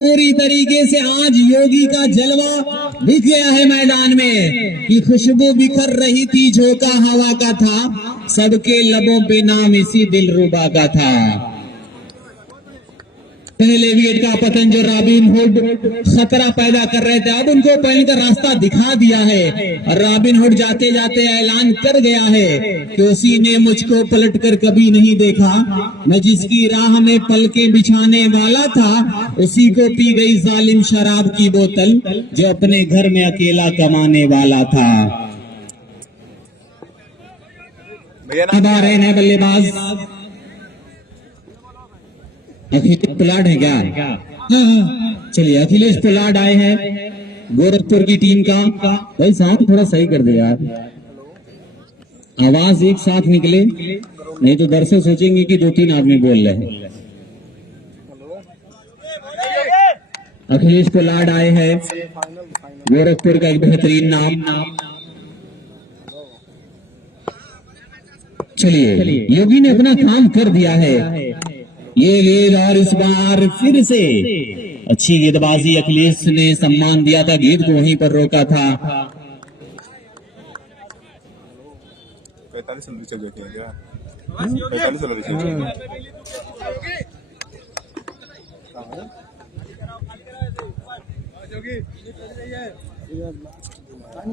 पूरी तरीके से आज योगी का जलवा दिख गया है मैदान में कि खुशबू बिखर रही थी, झोंका हवा का था, सबके लबों पे नाम इसी दिलरुबा का था। पहले विकेट का पतन जो रॉबिन हुड खतरा पैदा कर रहे थे, अब उनको पहले का रास्ता दिखा दिया है और रॉबिन हुड जाते जाते ऐलान कर गया है कि उसी ने मुझको पलटकर कभी नहीं देखा, मैं जिसकी राह में पलके बिछाने वाला था, उसी को पी गई जालिम शराब की बोतल जो अपने घर में अकेला कमाने वाला था। अब आ रहे हैं बल्लेबाज अखिलेश पोलार्ड है क्या? हाँ, चलिए अखिलेश पोलार्ड आए हैं गोरखपुर की टीम का। भाई साउंड थोड़ा सही कर दे यार, आवाज एक साथ निकले, नहीं तो दर्शक सोचेंगे कि दो तीन आदमी बोल रहे हैं। अखिलेश पोलार्ड आए हैं, गोरखपुर का एक बेहतरीन नाम। चलिए योगी ने अपना काम कर दिया है, ये गेंद और इस बार फिर से अच्छी गेंदबाजी, अखिलेश ने सम्मान दिया था, गेंद को वहीं पर रोका था। 45 रन चल जाते हैं क्या? 45 रन चल जाते हैं।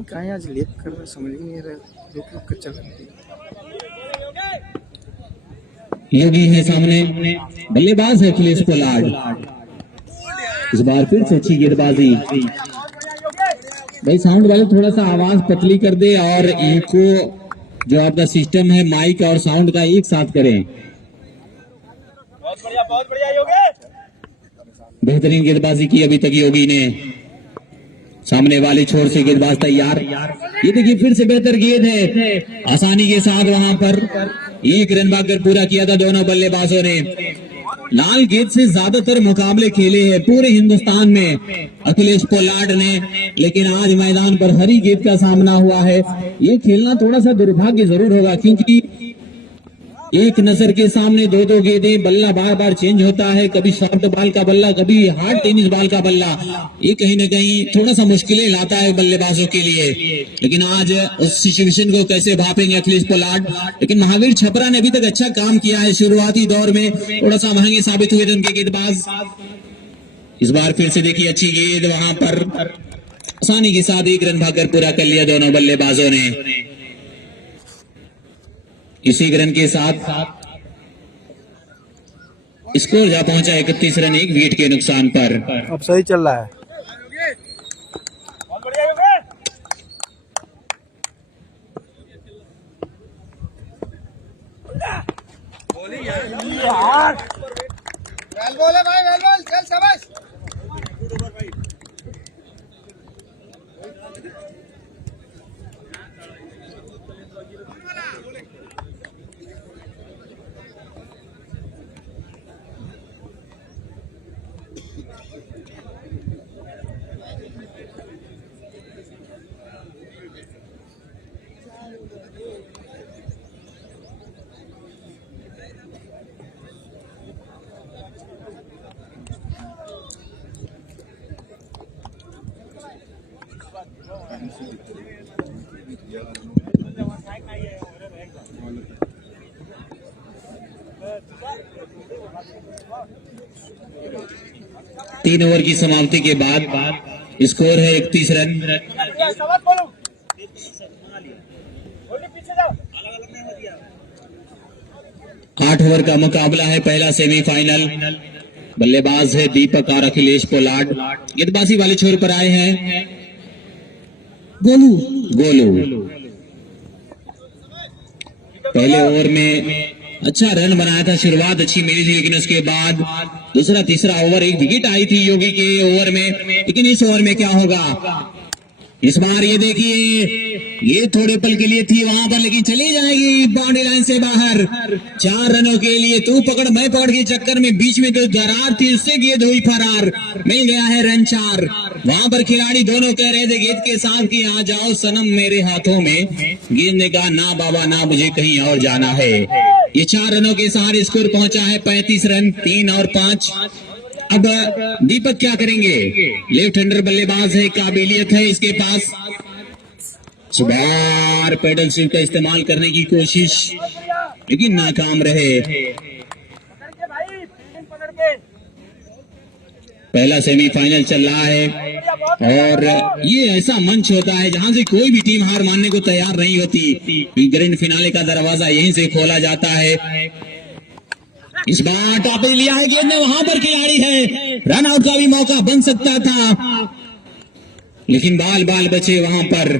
कहाँ आज लेट कर रहा समझ नहीं रहा, रुक चल रही है। योगी है सामने, बल्लेबाज है अखिलेश पोलार्ड, इस बार फिर से अच्छी गेंदबाजी। भाई साउंड वाले थोड़ा सा आवाज पतली कर दे और इनको जो आपका सिस्टम है माइक और साउंड का एक साथ करें। बहुत बढ़िया योगी। बेहतरीन गेंदबाजी की अभी तक योगी ने, सामने वाले छोर से गेंदबाज तैयार, ये देखिए फिर से बेहतर गेंद है, आसानी के साथ वहां पर एक रन भागकर पूरा किया था दोनों बल्लेबाजों ने। लाल गेंद से ज्यादातर मुकाबले खेले हैं पूरे हिंदुस्तान में अखिलेश पोलार्ड ने, लेकिन आज मैदान पर हरी गेंद का सामना हुआ है। ये खेलना थोड़ा सा दुर्भाग्य जरूर होगा, क्योंकि एक नजर के सामने दो दो गेंदें, बल्ला बार बार चेंज होता है, कभी सॉफ्ट बॉल का बल्ला, कभी हार्ड टेनिस बॉल का बल्ला, ये कहीं ना कहीं थोड़ा सा मुश्किलें लाता है बल्लेबाजों के लिए। लेकिन आज उस सिचुएशन को कैसे भापेंगे अखिलेश पोलार्ड। लेकिन महावीर छपरा ने अभी तक अच्छा काम किया है, शुरुआती दौर में थोड़ा सा महंगे साबित हुए थे उनके गेंदबाज। इस बार फिर से देखिए अच्छी गेंद, वहां पर आसानी के साथ एक रन भागकर पूरा कर लिया दोनों बल्लेबाजों ने। इसी रन के साथ स्कोर जा पहुंचा 31 रन, एक विकेट के नुकसान पर। अब सही चल रहा है। बोले भाई, वेल चल शाबाश। 3 ओवर की समाप्ति के बाद स्कोर है 31 रन। 8 ओवर का मुकाबला है, पहला सेमीफाइनल। बल्लेबाज है दीपक और अखिलेश पोलार्ड, गेंदबाजी वाले छोर पर आए हैं गोलू। पहले ओवर में अच्छा रन बनाया था, शुरुआत अच्छी मिली थी, लेकिन उसके बाद दूसरा तीसरा ओवर एक विकेट आई थी योगी के ओवर में। लेकिन इस ओवर में क्या होगा इस बार, ये देखिए ये थोड़े पल के लिए थी वहां पर, लेकिन चली जाएगी बाउंड्री लाइन से बाहर। 4 रनों के लिए तू पकड़ मैं पकड़ के चक्कर में बीच में जो दरार थी उससे गेंद हुई फरार, मिल गया है रन 4। वहां पर खिलाड़ी दोनों कह रहे थे गेंद के साथ कि आ जाओ सनम मेरे हाथों में, गेंद ने कहा ना बाबा ना, मुझे कहीं और जाना है। ये 4 रनों के साथ स्कोर पहुंचा है 35 रन, 3 और 5। अब दीपक क्या करेंगे? लेफ्ट हैंडर बल्लेबाज है, काबिलियत है इसके पास। इस बार पेडल स्विंग का इस्तेमाल करने की कोशिश, लेकिन नाकाम रहे। पहला सेमीफाइनल चल रहा है और ये ऐसा मंच होता है जहां से कोई भी टीम हार मानने को तैयार नहीं होती। ग्रैंड फिनाले का दरवाजा यहीं से खोला जाता है। इस बार टॉप लिया है गेंद ने, वहां पर खिलाड़ी है, रन आउट का भी मौका बन सकता था, लेकिन बाल बाल बचे वहां पर।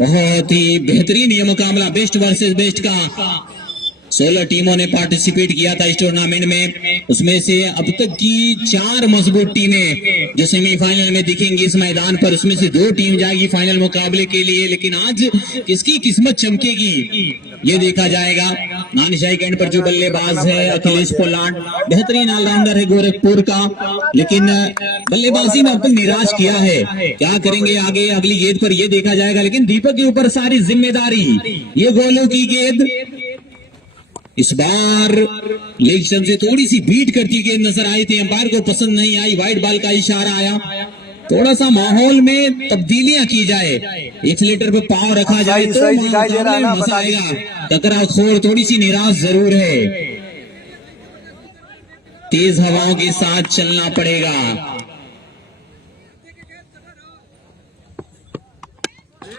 बहुत ही बेहतरीन ये मुकाबला बेस्ट वर्सेस बेस्ट का। 16 टीमों ने पार्टिसिपेट किया था इस टूर्नामेंट में, उसमें से अब तक की 4 मजबूत टीमें जो सेमीफाइनल में दिखेंगी इस मैदान पर, उसमें से 2 टीम जाएगी फाइनल मुकाबले के लिए। लेकिन आज किसकी किस्मत चमकेगी ये देखा जाएगा। नानीशाही गेंद पर जो बल्लेबाज है अखिलेश पोलार्ड, बेहतरीन ऑलराउंडर है गोरखपुर का, लेकिन बल्लेबाजी में अब तक निराश किया है। क्या करेंगे आगे अगली गेंद पर ये देखा जाएगा, लेकिन दीपक के ऊपर सारी जिम्मेदारी। ये गोलू की गेंद इस बार लेग स्टंप से थोड़ी सी बीट करती गेंद नजर आई थी, अंपायर को पसंद नहीं आई, वाइड बॉल का इशारा आया। थोड़ा सा माहौल में तब्दीलियां की जाए, एक्सीलेटर पे पांव रखा जाए तो मजा आएगा। टकरा खोर थोड़ी सी निराश जरूर है, तेज हवाओं के साथ चलना पड़ेगा।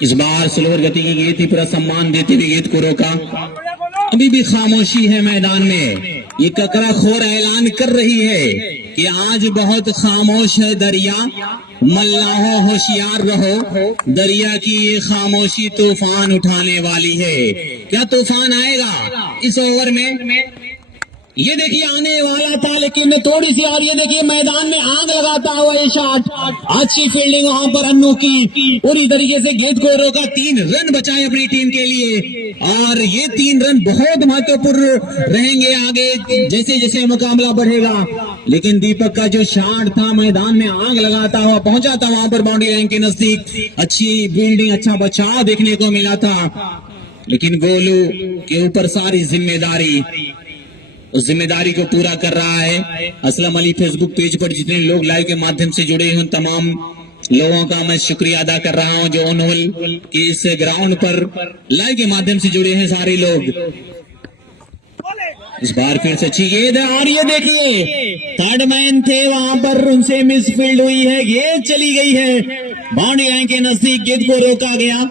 इस बार स्लोअर गति की गेंद थी, पूरा सम्मान देते हुए गेंद को रोका। अभी भी खामोशी है मैदान में, ये ककरा खोर ऐलान कर रही है कि आज बहुत खामोश है दरिया, मल्लाहो होशियार रहो, दरिया की ये खामोशी तूफान उठाने वाली है। क्या तूफान आएगा इस ओवर में? ये देखिए आने वाला था, लेकिन थोड़ी सी, और ये देखिए मैदान में आग लगाता हुआ ये शॉट। अच्छी फील्डिंग वहां पर अन्नू की, पूरी तरीके से गेंद को रोका, 3 रन बचाए अपनी टीम के लिए, और ये 3 रन बहुत महत्वपूर्ण रहेंगे आगे जैसे जैसे मुकाबला बढ़ेगा। लेकिन दीपक का जो शॉट था मैदान में आग लगाता हुआ पहुंचा था वहां पर बाउंड्री लाइन के नजदीक। अच्छी फील्डिंग, अच्छा बचाव देखने को मिला था, लेकिन गोलू के ऊपर सारी जिम्मेदारी, उस जिम्मेदारी को पूरा कर रहा है असलम अली। फेसबुक पेज पर जितने लोग लाइव के माध्यम से जुड़े हैं उन तमाम लोगों का मैं शुक्रिया अदा कर रहा हूं जो ऑन होल के इस ग्राउंड पर लाइव के माध्यम से जुड़े हैं सारे लोग। इस बार फिर से अच्छी गेंद है, और ये देखिए थर्ड मैन थे वहां पर, उनसे मिस फील्ड हुई है, गेंद चली गई है बाउंड्री लाइन के नजदीक, गेंद को रोका गया।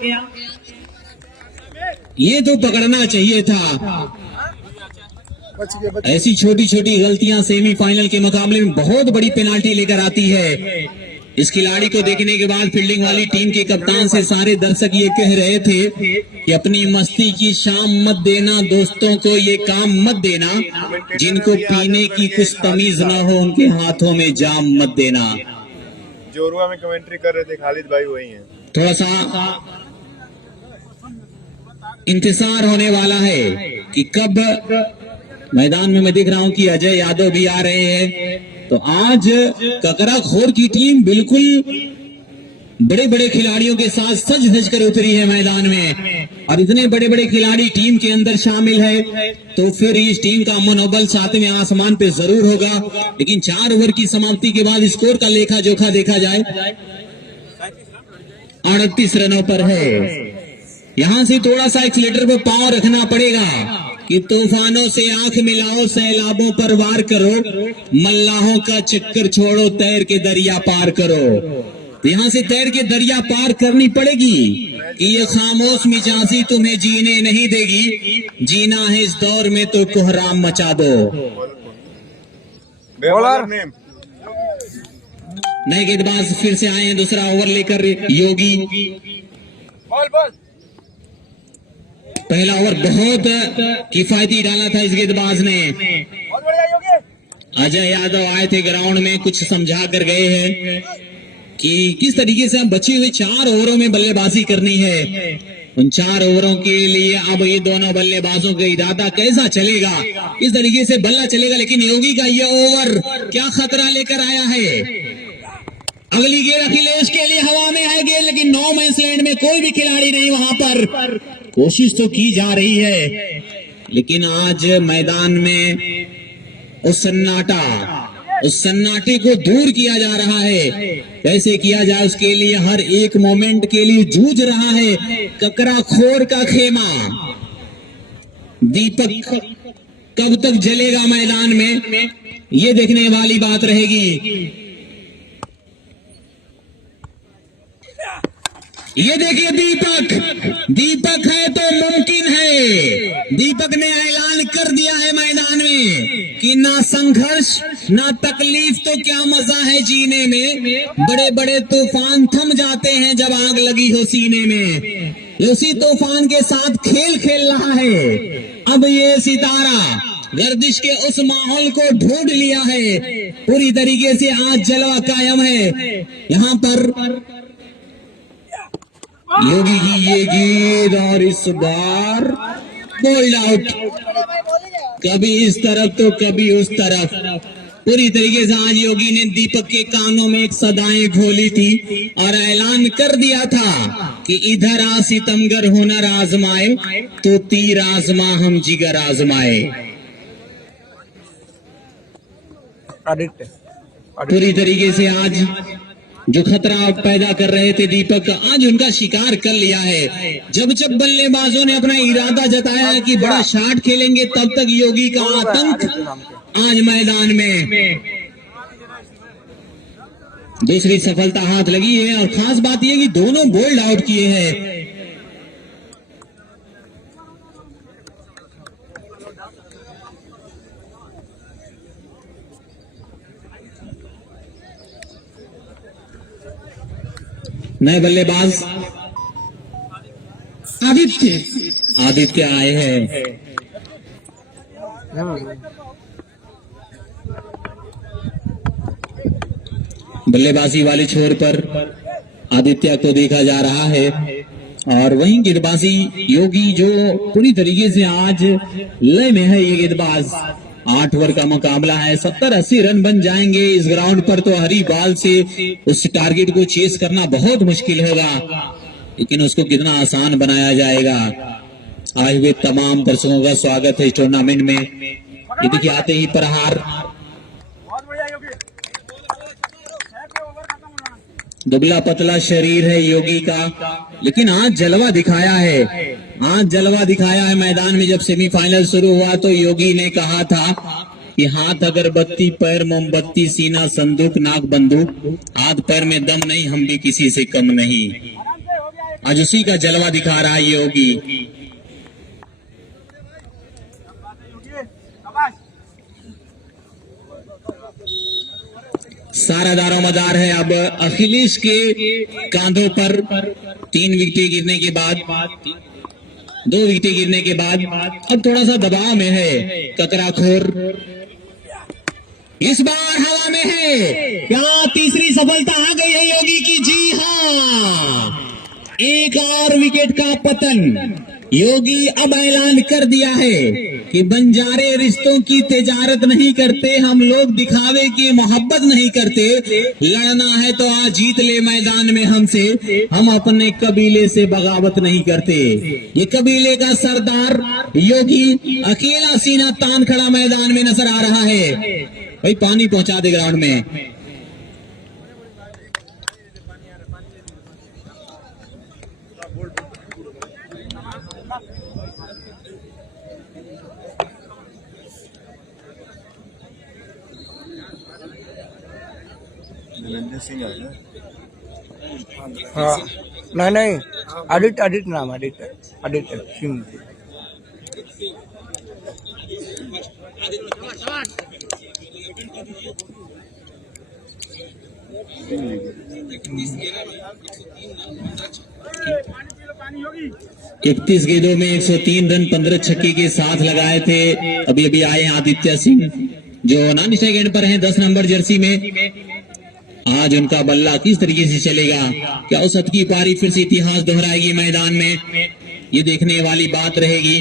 ये तो पकड़ना चाहिए था। ऐसी छोटी छोटी गलतियां सेमीफाइनल के मुकाबले में बहुत बड़ी पेनाल्टी लेकर आती है। इस खिलाड़ी को देखने के बाद फील्डिंग वाली टीम के कप्तान से सारे दर्शक ये कह रहे थे कि अपनी मस्ती की शाम मत देना, दोस्तों को ये काम मत देना, जिनको पीने की कुछ तमीज ना हो उनके हाथों में जाम मत देना। जोरुआ में कमेंट्री कर रहे थे खालिद भाई, वही हैं। थोड़ा सा इंतजार होने वाला है कि कब मैदान में मैं देख रहा हूं कि अजय यादव भी आ रहे हैं। तो आज ककरा खोर की टीम बिल्कुल बड़े बड़े खिलाड़ियों के साथ सज धज कर उतरी है मैदान में, और इतने बड़े बड़े खिलाड़ी टीम के अंदर शामिल है तो फिर इस टीम का मनोबल 7वें आसमान पे जरूर होगा। लेकिन 4 ओवर की समाप्ति के बाद स्कोर का लेखा जोखा देखा जाए, 38 रनों पर है। यहां से थोड़ा सा एक्सीलेटर पर पांव रखना पड़ेगा कि तूफानों से आंख मिलाओ, सैलाबों पर वार करो, मल्लाहों का चक्कर छोड़ो, तैर के दरिया पार करो। यहाँ से तैर के दरिया पार करनी पड़ेगी कि ये खामोश मिजाजी तुम्हें जीने नहीं देगी, जीना है इस दौर में तो कोहराम मचा दो। नए गेंदबाज फिर से आए हैं, दूसरा ओवर लेकर योगी। पहला ओवर बहुत किफायती डाला था इस गेंदबाज ने। अजय यादव आए थे ग्राउंड में, कुछ समझा कर गए हैं कि किस तरीके से हम बचे हुए 4 ओवरों में बल्लेबाजी करनी है। उन 4 ओवरों के लिए अब ये दोनों बल्लेबाजों का इरादा कैसा चलेगा, इस तरीके से बल्ला चलेगा। लेकिन योगी का ये ओवर क्या खतरा लेकर आया है। अगली गेंद अखिलेश के लिए हवा में है गेंद, लेकिन नो मैंस लैंड में कोई भी खिलाड़ी नहीं वहां पर। कोशिश तो की जा रही है, लेकिन आज मैदान में उस सन्नाटा, उस सन्नाटे को दूर किया जा रहा है। कैसे किया जाए उसके लिए हर एक मोमेंट के लिए जूझ रहा है ककरा खोर का खेमा। दीपक कब तक जलेगा मैदान में, ये देखने वाली बात रहेगी। ये देखिए दीपक है तो मुमकिन है। दीपक ने ऐलान कर दिया है मैदान में कि ना संघर्ष ना तकलीफ तो क्या मजा है जीने में। बड़े बड़े तूफान थम जाते हैं जब आग लगी हो सीने में। उसी तूफान के साथ खेल रहा है। अब ये सितारा गर्दिश के उस माहौल को ढूंढ लिया है। पूरी तरीके से आज जलवा कायम है यहाँ पर। योगी की ये गेंद और इस बार बोल्ड आउट। कभी इस तरफ तो कभी उस तरफ। पूरी तरीके से आज योगी ने दीपक के कानों में एक सदाएं घोली थी और ऐलान कर दिया था कि इधर आ सितमगर हुनर आजमाए तो तीर आजमा हम जिगर आजमाए। पूरी तरीके से आज जो खतरा पैदा कर रहे थे दीपक, आज उनका शिकार कर लिया है। जब बल्लेबाजों ने अपना इरादा जताया है कि बड़ा शॉट खेलेंगे, तब तक योगी का आतंक आज मैदान में। दूसरी सफलता हाथ लगी है और खास बात यह कि दोनों बोल्ड आउट किए हैं। नए बल्लेबाज आदित्य आए हैं। बल्लेबाजी वाले छोर पर आदित्य को देखा जा रहा है और वहीं गेंदबाजी योगी जो पूरी तरीके से आज लय में है। ये गेंदबाज 8 ओवर का मुकाबला है। 70-80 रन बन जाएंगे इस ग्राउंड पर तो हरी बॉल से उस टारगेट को चेस करना बहुत मुश्किल होगा, लेकिन उसको कितना आसान बनाया जाएगा। आए हुए तमाम दर्शकों का स्वागत है इस टूर्नामेंट में। ये देखिए आते ही प्रहार, दुबला पतला शरीर है योगी का, लेकिन आज जलवा दिखाया है। आज जलवा दिखाया है मैदान में। जब सेमीफाइनल शुरू हुआ तो योगी ने कहा था कि हाथ अगरबत्ती, पैर मोमबत्ती, सीना संदूक, नाक बंदूक, हाथ पैर में दम नहीं, हम भी किसी से कम नहीं। आज उसी का जलवा दिखा रहा है योगी। सारा दारोमदार है अब अखिलेश के कांधों पर। 3 विकेट गिरने के बाद, 2 विकेट गिरने के बाद अब थोड़ा सा दबाव में है ककराखोर। इस बार हवा में है। क्या तीसरी सफलता आ गई है योगी की? जी हाँ, एक और विकेट का पतन। योगी अब ऐलान कर दिया है कि बंजारे रिश्तों की तिजारत नहीं करते, हम लोग दिखावे की मोहब्बत नहीं करते। लड़ना है तो आज जीत ले मैदान में हमसे, हम अपने कबीले से बगावत नहीं करते। ये कबीले का सरदार योगी अकेला सीना तान खड़ा मैदान में नजर आ रहा है। भाई पानी पहुंचा दे ग्राउंड में। निरंजन सिंह आए ना। हाँ नहीं आदित्य नाम आदित्य सिंह। इकतीस गेंदों में 103 रन 15 छक्के के साथ लगाए थे। अभी अभी आए हैं आदित्य सिंह जो नॉन स्ट्राइक पर हैं 10 नंबर जर्सी में। आज उनका बल्ला किस तरीके से चलेगा? क्या उस की पारी फिर से इतिहास दोहराएगी मैदान में? ये देखने वाली बात रहेगी।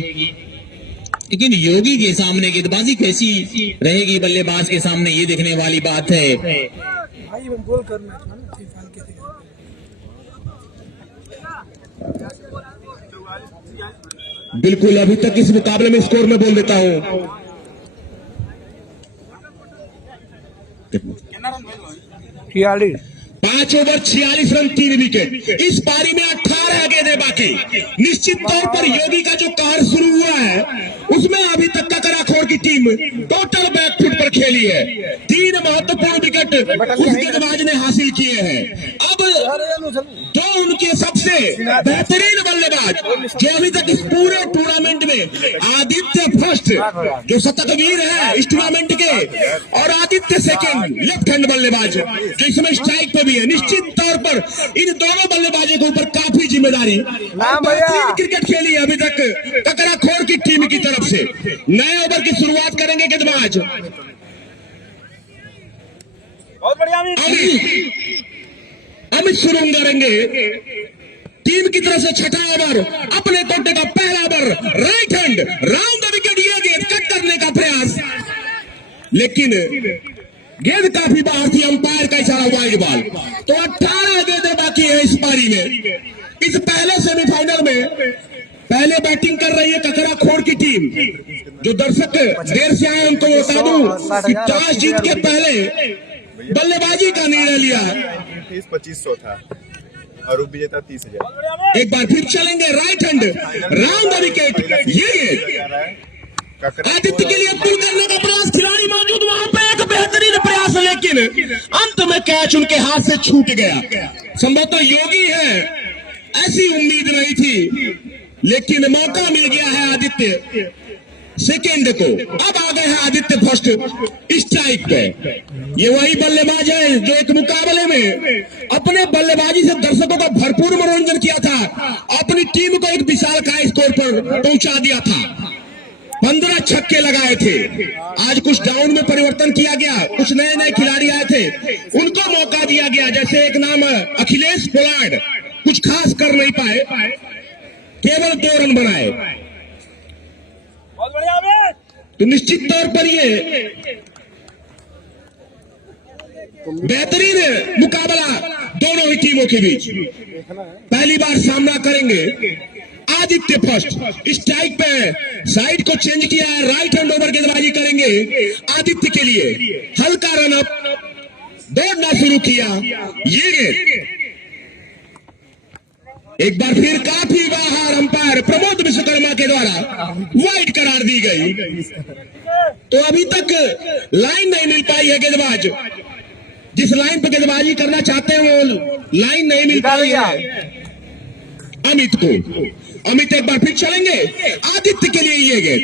लेकिन योगी के सामने गेंदबाजी कैसी रहेगी बल्लेबाज के सामने, ये देखने वाली बात है। बिल्कुल, अभी तक इस मुकाबले में स्कोर में बोल देता हूं। 46 5 ओवर 46 रन 3 विकेट। इस पारी में 18 गेंदें बाकी। निश्चित तौर पर योगी का जो कहर शुरू हुआ है उसमें अभी तक ककराखोर की टीम टोटल बैकफुट पर खेली है। 3 महत्वपूर्ण विकेट उस गेंदबाज ने हासिल किए हैं। अब जो उनके सबसे बेहतरीन बल्लेबाज जो अभी तक इस पूरे टूर्नामेंट में आदित्य फर्स्ट जो शतकवीर है इस टूर्नामेंट के, और आदित्य सेकंड लेफ्ट हैंड बल्लेबाज जो इसमें स्ट्राइक पे भी है। निश्चित तौर पर इन दोनों बल्लेबाजों के ऊपर काफी जिम्मेदारी बेहतरीन क्रिकेट खेली है अभी तक ककराखोर की टीम की तरफ से। नए ओवर की शुरुआत करेंगे गेंदबाज अमित शुरू करेंगे टीम की तरफ से। छठा ओवर अपने कोटे का पहला over right hand round the wicket. ये गेंद कट करने का प्रयास, लेकिन गेंद काफी बाहर थी। अंपायर का इशारा वाइड बॉल। तो 18 गेंदें बाकी है इस पारी में। इस पहले सेमीफाइनल में पहले बैटिंग कर रही है ककराखोर की टीम। जो दर्शक देर से आए उनको बता दूं कि टॉस जीत के पहले बल्लेबाजी का निर्णय लिया। 2500 था और विजेता 30,000। एक बार फिर चलेंगे right hand round the wicket. ये आदित्य के लिए पुल करने का प्रयास, खिलाड़ी मौजूद वहां पे, एक बेहतरीन प्रयास, लेकिन अंत में कैच उनके हाथ से छूट गया। संभवतः योगी है ऐसी उम्मीद नहीं थी, लेकिन मौका मिल गया है आदित्य सेकेंड को। अब आ गए हैं आदित्य फर्स्ट स्ट्राइक पे। ये वही बल्लेबाज है जो एक मुकाबले में अपने बल्लेबाजी से दर्शकों का भरपूर मनोरंजन किया था, अपनी टीम को एक विशालकाय स्कोर पर पहुंचा दिया था। 15 छक्के लगाए थे। आज कुछ डाउन में परिवर्तन किया गया, कुछ नए नए खिलाड़ी आए थे, उनको मौका दिया गया। जैसे एक नाम अखिलेश पोलार्ड, कुछ खास कर नहीं पाए, केवल 2 रन बनाए। तो निश्चित तौर पर ये बेहतरीन मुकाबला दोनों ही टीमों के बीच। पहली बार सामना करेंगे आदित्य फर्स्ट स्ट्राइक पे, साइड को चेंज किया है, राइट हैंड ओवर गेंदबाजी करेंगे आदित्य के लिए। हल्का रन अप, दौड़ना शुरू किया। ये गेंद एक बार फिर काफी बाहर, अंपायर प्रमोद विश्वकर्मा के द्वारा वाइड करार दी गई। तो अभी तक लाइन नहीं मिल पाई है। गेंदबाज जिस लाइन पर गेंदबाजी करना चाहते हैं वो लाइन नहीं मिल पाई है अमित को। अमित एक बार फिर चलेंगे आदित्य के लिए। ये गेंद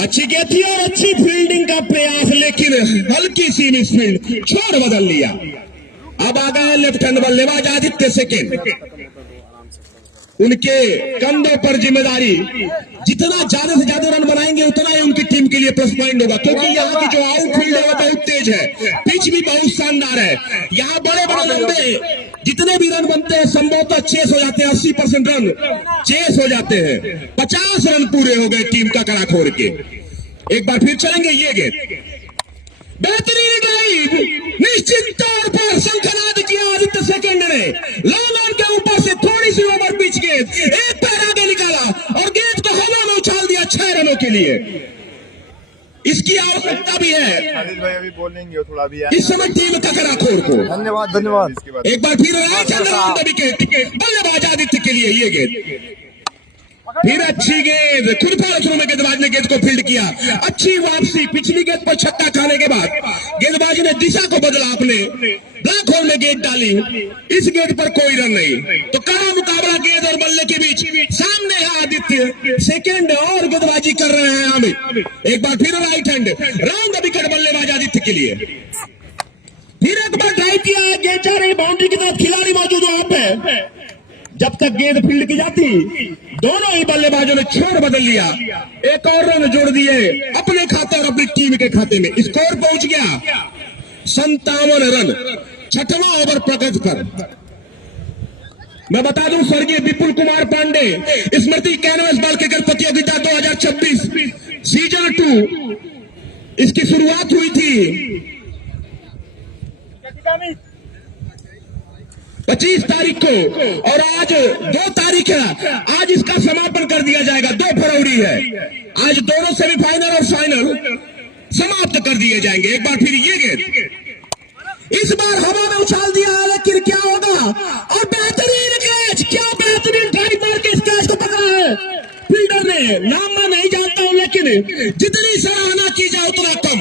अच्छी गेंद थी और अच्छी फील्डिंग का प्रयास, लेकिन हल्की सी मिसफील्ड, छोड़ बदल लिया। अब आ गए लेफ्ट हैंड बल्लेबाज आदित्य सेकेंड। उनके कंधों पर जिम्मेदारी, जितना ज्यादा से ज्यादा रन बनाएंगे उतना ही उनकी टीम के लिए प्लस पॉइंट होगा, क्योंकि यहाँ की जो आउटफील्ड है वो बहुत तेज है, पिच भी बहुत शानदार है। यहाँ बड़े बड़े लंबे जितने भी रन बनते हैं संभवतः चेस हो जाते हैं। 80% रन चेस हो जाते हैं। 50 रन पूरे हो गए टीम का ककराखोर के। एक बार फिर चलेंगे। ये गेंद बेहतरीन ड्राइव, निश्चित तौर पर शंखनाद किया आदित्य सेकेंड ने। लॉन्ग ऑन के ऊपर से थोड़ी सी ओवर पिच गेंद, एक पैर आगे निकाला और गेंद को हवा में उछाल दिया 6 रनों के लिए। इसकी आवश्यकता भी है खालिद भाई, अभी बोलेंगे थोड़ा भी इस समय टीम ककराखोर को। धन्यवाद धन्यवाद। एक बार फिर right hand round the wicket बल्लेबाज आदित्य के लिए। ये गेंद फिर अच्छी गेंद, खुद शुरू में गेंदबाज ने गेंद को फील्ड किया। अच्छी वापसी, पिछली गेंद पर छक्का खाने के बाद गेंदबाज ने दिशा को बदला, अपने ब्लैक होल में गेंद डाली। इस गेंद पर कोई रन नहीं। तो कड़ा मुकाबला गेंद और बल्ले के बीच। सामने है आदित्य सेकेंड और गेंदबाजी कर रहे हैं अमित। एक बार फिर right hand round the wicket बल्लेबाज आदित्य के लिए। फिर एक बार ड्राइव किया, गेंद जा रही बाउंड्री की तरफ, खिलाड़ी मौजूद वहां पे। जब तक गेंद फील्ड की जाती दोनों ही बल्लेबाजों ने छोड़ बदल लिया। एक और रन जोड़ दिए अपने खाते और अपनी टीम के खाते में। स्कोर पहुंच गया 57 रन 6वां ओवर प्रगति पर। मैं बता दूं स्वर्गीय विपुल कुमार पांडे स्मृति कैनवस बॉल क्रिकेट प्रतियोगिता 2026 सीजन 2 इसकी शुरुआत हुई थी 25 तारीख को और आज 2 तारीख है। आज इसका समापन कर दिया जाएगा। 2 फरवरी है। आज दोनों सेमीफाइनल और फाइनल समाप्त कर दिए जाएंगे। एक बार फिर ये गेंद इस बार हवा में उछाल दिया है, लेकिन क्या होगा? और बेहतरीन कैच, क्या बेहतरीन ड्राइव मार के इस कैच को पकड़ा है फील्डर ने। नाम मैं नहीं जानता हूं, लेकिन जितनी सराहना की जाए उतना कम।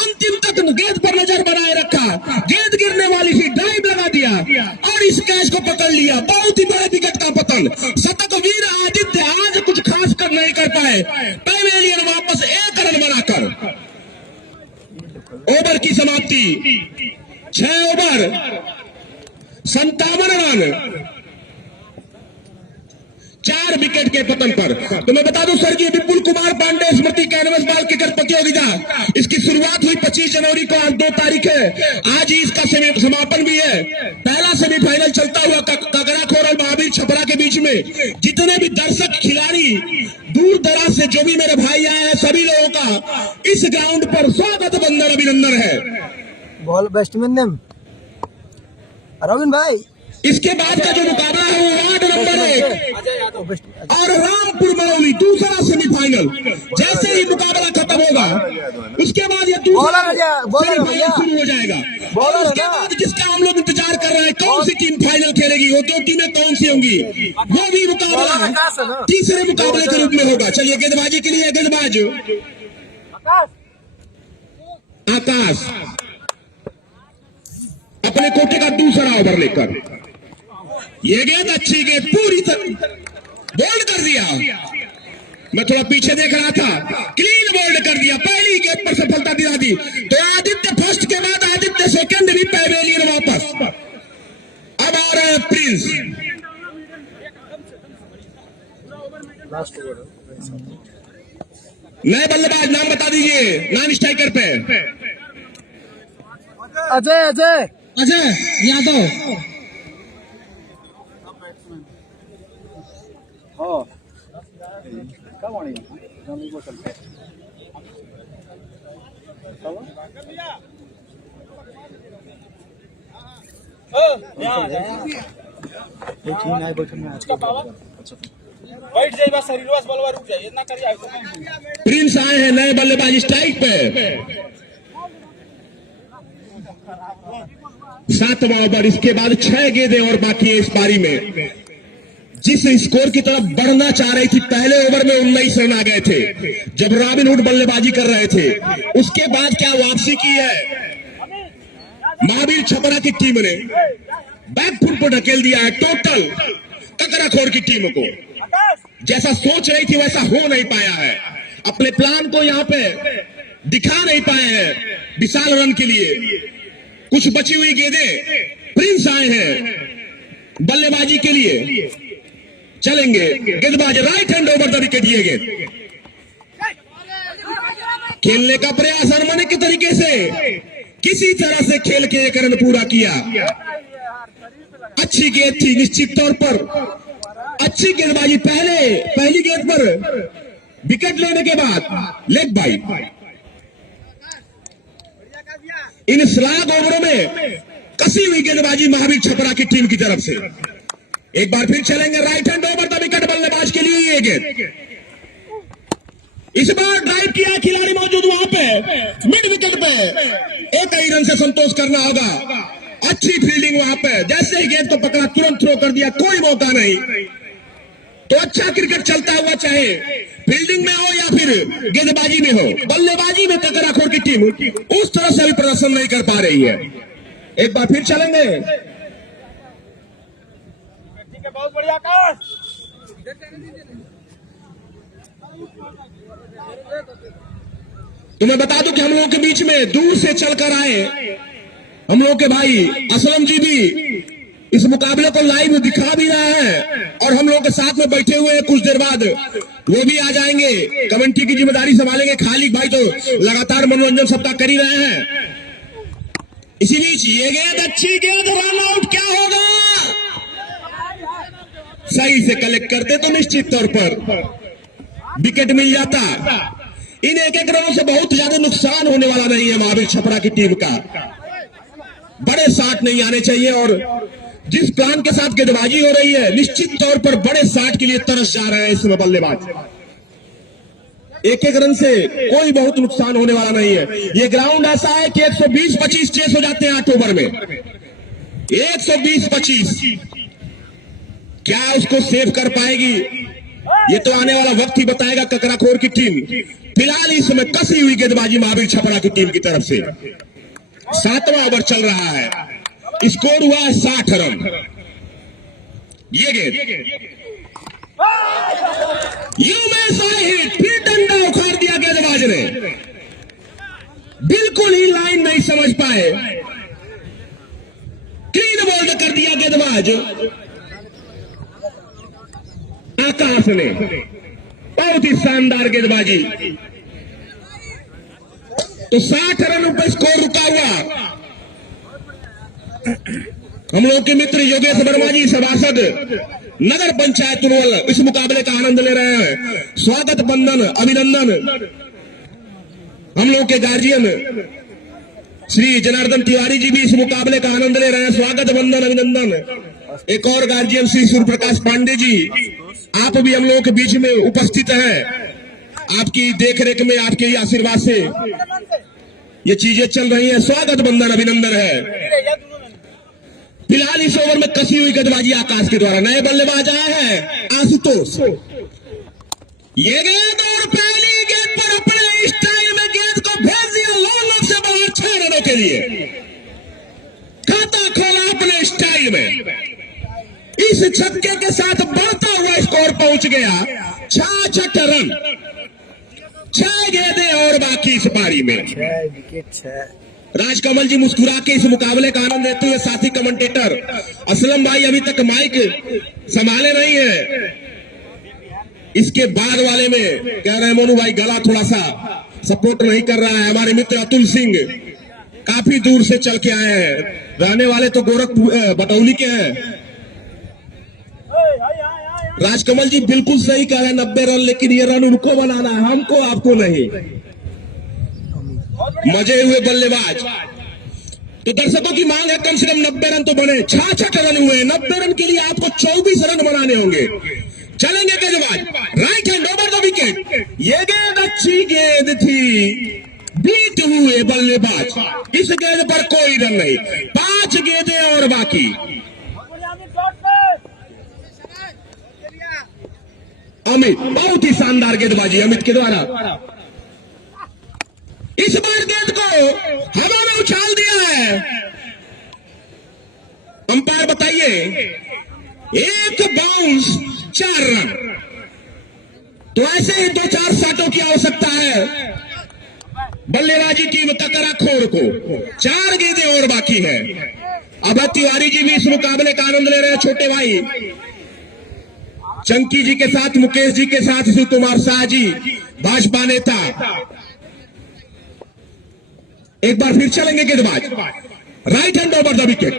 अंतिम तक गेंद पर नजर बनाए रखा, गेंद गिरने वाली थी, ड्राइव लगा दिया और इस कैच को पकड़ लिया। बहुत ही बड़े विकेट का पतन। शतकवीर आदित्य आज कुछ खास कर नहीं कर पाए। पैवेलियन वापस 1 रन बनाकर ओवर की समाप्ति। 6 ओवर 57 रन, 4 विकेट के पतन पर। तो मैं बता दूं स्वर्गीय विपुल कुमार पांडे स्मृति कैनवस बॉल क्रिकेट प्रतियोगिता, इसकी शुरुआत हुई 25 जनवरी को, आज 2 तारीख है। आज ही इसका समापन भी है। पहला सेमीफाइनल चलता हुआ ककराखोर और महावीर छपरा के बीच में। जितने भी दर्शक खिलाड़ी दूर दराज से जो भी मेरे भाई आए हैं, सभी लोगों का इस ग्राउंड पर स्वागत वंदन अभिनंदन है। बॉल बैट्समैन नेम रविन भाई। इसके बाद का जो मुकाबला है वो वार्ड नंबर 1 और रामपुर मरौली, दूसरा सेमीफाइनल। जैसे ही मुकाबला खत्म होगा उसके बाद ये दूसरा सेमीफाइनल शुरू हो जाएगा। और उसके बाद जिसका हम लोग इंतजार कर रहे हैं, कौन सी टीम फाइनल खेलेगी, वो 2 टीमें कौन सी होंगी, वो भी मुकाबला तीसरे मुकाबले के रूप में होगा। चलिए गेंदबाजी के लिए गेंदबाज आकाश अपने कोटे का दूसरा ओवर लेकर, ये गेंद अच्छी गेंद पूरी तरह बोल्ड कर दिया। मैं थोड़ा पीछे देख रहा था, क्लीन बोल्ड कर दिया, पहली गेंद पर सफलता दिला दी। तो आदित्य फर्स्ट के बाद आदित्य सेकंड, भी पैवेलियन वापस। अब आ रहे हैं प्रिंस। नए बल्लेबाज नाम बता दीजिए, नॉन स्ट्राइकर पे अजय यादव। प्रिंस आए हैं नए बल्लेबाज स्ट्राइक पे। 7वां ओवर, इसके बाद 6 गेंदें और बाकी है इस पारी में। जिस स्कोर की तरफ बढ़ना चाह रही थी, पहले ओवर में 19 रन आ गए थे जब रॉबिनहुड बल्लेबाजी कर रहे थे। उसके बाद क्या वापसी की है महावीर छपरा की टीम ने, बैकफुट पर ढकेल दिया है टोटल ककराखोर की टीम को। जैसा सोच रही थी वैसा हो नहीं पाया है, अपने प्लान को यहां पे दिखा नहीं पाए हैं विशाल रन के लिए। कुछ बची हुई गेंदें प्रिंस आए हैं बल्लेबाजी के लिए, चलेंगे। गेंदबाज right hand over the wicket, ये गेंद खेलने का प्रयास अरमाने के तरीके से, किसी तरह से खेल के एक रन पूरा किया। अच्छी गेंद थी, निश्चित तौर पर अच्छी गेंदबाजी। पहली गेंद पर विकेट लेने के बाद लेग बाई। इन स्लैग ओवरों में कसी हुई गेंदबाजी महावीर छपरा की टीम की तरफ से। एक बार फिर चलेंगे right hand over the wicket बल्लेबाज के लिए, ये गेंद इस बार ड्राइव किया, खिलाड़ी मौजूद वहां पे मिड विकेट पे, एक ही रन से संतोष करना होगा। अच्छी फील्डिंग वहां पे, जैसे ही गेंद को पकड़ा तुरंत थ्रो कर दिया, कोई मौका नहीं। तो अच्छा क्रिकेट चलता हुआ, चाहे फील्डिंग में हो या फिर गेंदबाजी में हो, बल्लेबाजी में ककराखोर की टीम उस तरह से भी प्रदर्शन नहीं कर पा रही है। एक बार फिर चलेंगे। बहुत बढ़िया आकाश। तुम्हें बता दूं कि हम लोगों के बीच में दूर से चलकर आए हम लोगों के भाई असलम जी भी इस मुकाबले को लाइव दिखा भी रहा है और हम लोगों के साथ में बैठे हुए हैं। कुछ देर बाद वो भी आ जाएंगे, कमेंट्री की जिम्मेदारी संभालेंगे। खालिद भाई तो लगातार मनोरंजन सबका कर ही रहे हैं। इसी बीच ये गेंद अच्छी गेंद, रन आउट क्या होगा? सही से कलेक्ट करते तो निश्चित तौर पर विकेट मिल जाता। इन एक एक रनों से बहुत ज्यादा नुकसान होने वाला नहीं है महावीर छपरा की टीम का। बड़े शॉट नहीं आने चाहिए और जिस प्लान के साथ गेंदबाजी हो रही है, निश्चित तौर पर बड़े शॉट के लिए तरस जा रहे हैं इस समय बल्लेबाज। एक एक रन से कोई बहुत नुकसान होने वाला नहीं है। ये ग्राउंड ऐसा है कि 120-25 चेस हो जाते हैं 8 ओवर में। 120-25 क्या उसको सेव कर पाएगी, ये तो आने वाला वक्त ही बताएगा। ककराखोर की टीम फिलहाल इस समय कसी हुई गेंदबाजी महावीर छपरा की टीम की तरफ से। 7वां ओवर चल रहा है, स्कोर हुआ 60 रन। ये गेंद यू में सारे हिट, फिर डंडा उखाड़ दिया गेंदबाज ने। बिल्कुल ही लाइन नहीं समझ पाए, क्लीन बॉल कर दिया गेंदबाज आकाश ने। बहुत ही शानदार गेंदबाजी। तो 60 रन पर स्कोर रुका हुआ। हम लोग के मित्र योगेश वर्मा जी सभासद नगर पंचायत तुरवल इस मुकाबले का आनंद ले रहे हैं। स्वागत बंदन अभिनंदन। हम लोग के गार्जियन श्री जनार्दन तिवारी जी भी इस मुकाबले का आनंद ले रहे हैं। स्वागत बंदन अभिनंदन। एक और गार्जियन श्री सूर्य प्रकाश पांडे जी, आप भी हम लोगों के बीच में उपस्थित हैं। आपकी देखरेख में, आपके ही आशीर्वाद से ये चीजें चल रही हैं। स्वागत बंदन अभिनंदन है। फिलहाल इस ओवर में कसी हुई गेंदबाजी आकाश के द्वारा। नए बल्लेबाज आए हैं आशुतोष। ये गेंद और पहली गेंद पर अपने स्टाइल में गेंद को भेज दिया लॉन्ग से बाहर 6 रनों के लिए। खाता खोला अपने स्टाइल में। इस छक्के के साथ बढ़ता हुआ स्कोर पहुंच गया 66 रन। 6 गेंदें और बाकी इस पारी में। 6 विकेट 6। राजकमल जी मुस्कुरा के इस मुकाबले का आनंद लेते हुए साथी कमेंटेटर असलम भाई अभी तक माइक संभाले नहीं है। इसके बाद वाले में कह रहे हैं मोनू भाई गला थोड़ा सा सपोर्ट नहीं कर रहा है। हमारे मित्र अतुल सिंह काफी दूर से चल के आए हैं, रहने वाले तो गोरखपुर बटौली के हैं। राजकमल जी बिल्कुल सही कह रहे हैं, 90 रन, लेकिन ये रन उनको बनाना है, हमको आपको नहीं। मजे हुए बल्लेबाज। तो दर्शकों की मांग है कम से कम 90 रन तो बने। 66 रन हुए। 90 रन के लिए आपको 24 रन बनाने होंगे। चलेंगे गेंदबाज, right hand over the wicket. ये गेंद अच्छी गेंद थी, बीट हुए बल्लेबाज। इस गेंद पर कोई रन नहीं। 5 गेंदें और बाकी। अमित, बहुत ही शानदार गेंदबाजी अमित के द्वारा। इस बार गेंद को हवा में उछाल दिया है। अंपायर बताइए, एक बाउंस 4 रन। तो ऐसे ही 2-4 शॉटों की आवश्यकता है बल्लेबाजी टीम ककराखोर को। 4 गेंदें और बाकी है। अभय तिवारी जी भी इस मुकाबले का आनंद ले रहे हैं। छोटे भाई चंकी जी के साथ, मुकेश जी के साथ शिव कुमार शाह जी भाजपा नेता। एक बार फिर चलेंगे गेंदबाज, right hand over the wicket.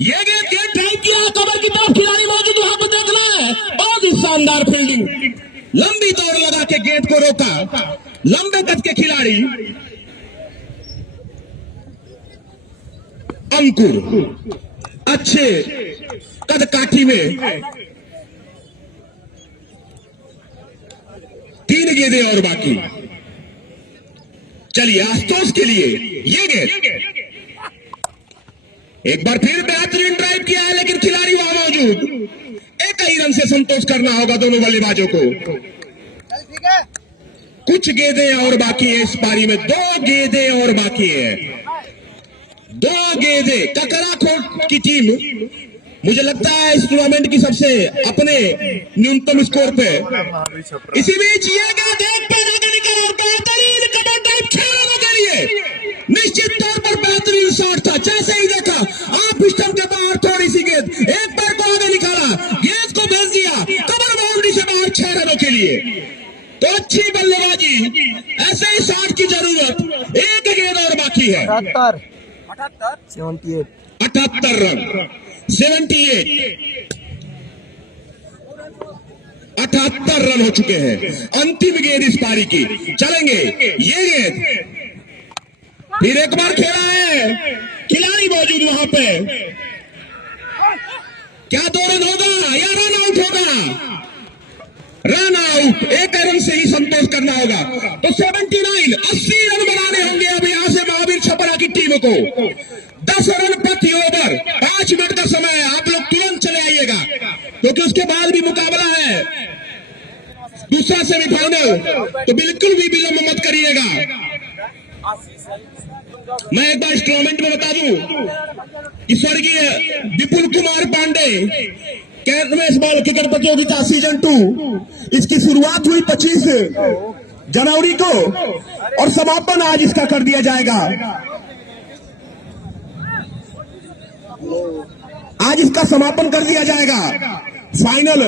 ये गेंद ड्राइव किया, कवर की तरफ खिलाड़ी मौजूद वहां पर देख रहा है। बहुत ही शानदार फील्डिंग, लंबी दौड़ लगा के गेंद को रोका। लंबे कद के खिलाड़ी अंकुर अच्छे कद काठी में। 3 गेंदें और बाकी। चलिए आशुतोष के लिए ये गेंद। एक बार फिर बेहतरीन ड्राइव किया है, लेकिन खिलाड़ी वहां मौजूद। एक ही रन से संतोष करना होगा दोनों बल्लेबाजों को। कुछ गेंदें और बाकी है इस पारी में। 2 गेंदें और बाकी है। 2 गेंदें। ककराखोर की टीम मुझे लगता है इस टूर्नामेंट की सबसे अपने न्यूनतम स्कोर पे। इसी बीच ये गेंद एक पे आगे निकला और बेहतरीन कवर ड्राइव 6 रनों के लिए। निश्चित तौर पर बेहतरीन शॉट था। जैसे ही देखा आप स्टंप के बाहर थोड़ी सी गेंद, एक पैर को आगे निकाला, गेंद को भेज दिया कवर बाउंड्री से बाहर 6 रनों के लिए। तो अच्छी बल्लेबाजी, ऐसे ही शॉट की जरूरत। 1 गेंद और बाकी है। 78 रन 78 रन हो चुके हैं। अंतिम गेंद इस पारी की। चलेंगे ये गेंद, फिर एक बार खेला है, खिलाड़ी मौजूद वहां पे। क्या 2 रन होगा या रन आउट होगा? रन आउट, एक रन से ही संतोष करना होगा। तो 79 80 रन बनाने होंगे अब यहां से महावीर छपरा की टीम को। 10 रन प्रति ओवर, 5 मिनट का समय है। आप लोग तुरंत चले आइएगा क्योंकि उसके बाद भी मुकाबला है, दूसरा सेमीफाइनल, तो बिल्कुल भी विलंब मत करिएगा। मैं एक बार इंस्ट्रूमेंट में बता दूं कि स्वर्गीय Vipul Kumar Pandey cash ball cricket प्रतियोगिता सीजन 2 इसकी शुरुआत हुई 25 जनवरी को और समापन आज इसका कर दिया जाएगा। आज इसका समापन कर दिया जाएगा, फाइनल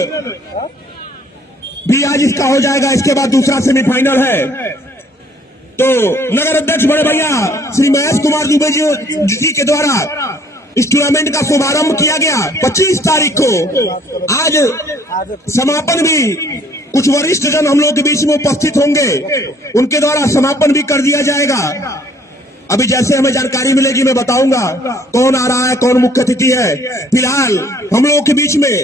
भी आज इसका हो जाएगा। इसके बाद दूसरा सेमीफाइनल है। तो नगर अध्यक्ष बड़े भैया श्री महेश कुमार दुबे जी के द्वारा इस टूर्नामेंट का शुभारंभ किया गया 25 तारीख को। आज समापन भी कुछ वरिष्ठ जन हम लोग के बीच में उपस्थित होंगे, उनके द्वारा समापन भी कर दिया जाएगा। अभी जैसे हमें जानकारी मिलेगी मैं बताऊंगा कौन आ रहा है, कौन मुख्य अतिथि है। फिलहाल हम लोग के बीच में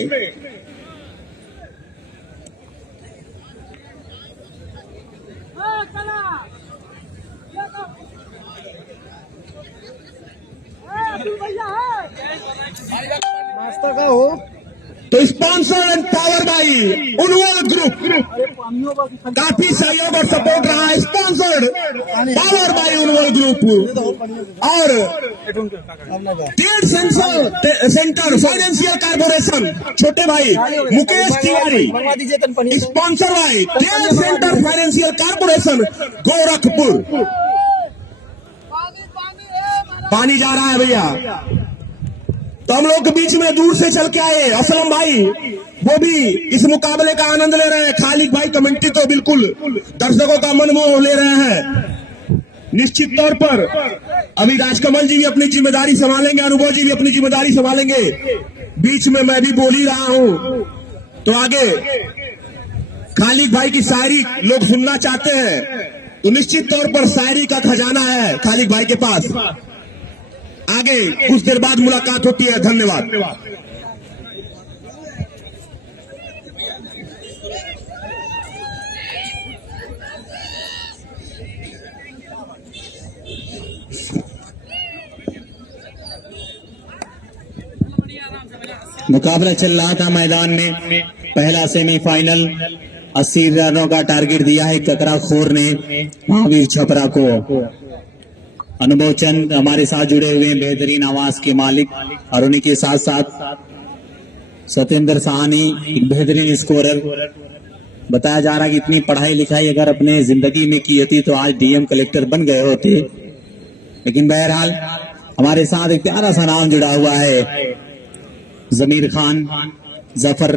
नाश्ता का हो तो sponsor and power by Unwal group, काफी सहयोग और सपोर्ट रहा है। Sponsored power by Unwal group और ट्रेड सेंटर फाइनेंशियल कॉर्पोरेशन छोटे भाई Mukesh Tiwari, sponsor by trade centre financial corporation Gorakhpur. पानी जा रहा है भैया, तो हम लोग के बीच में दूर से चल के आए असलम भाई, वो भी इस मुकाबले का आनंद ले रहे हैं। खालिद भाई कमेंट्री तो बिल्कुल दर्शकों का मन मोह ले रहे हैं। निश्चित तौर पर अभी राजकमल जी भी अपनी जिम्मेदारी संभालेंगे, अनुभव जी भी अपनी जिम्मेदारी संभालेंगे। बीच में मैं भी बोल ही रहा हूं, तो आगे खालिद भाई की शायरी लोग सुनना चाहते हैं, तो निश्चित तौर पर शायरी का खजाना है खालिद भाई के पास। आगे कुछ देर बाद मुलाकात होती है। धन्यवाद। मुकाबला चल रहा था मैदान में, पहला सेमीफाइनल 80 रनों का टारगेट दिया है ककरा खोर ने महावीर छपरा को। अनुभव चंद हमारे साथ जुड़े हुए हैं, बेहतरीन आवाज के मालिक, और उन्हीं के साथ साथ सत्येंद्र साहनी एक बेहतरीन स्कोरर। बताया जा रहा है कि इतनी पढ़ाई लिखाई अगर अपने जिंदगी में की होती तो आज डीएम कलेक्टर बन गए होते। लेकिन बहरहाल हमारे साथ एक प्यारा सा नाम जुड़ा हुआ है, जमीर खान जफर,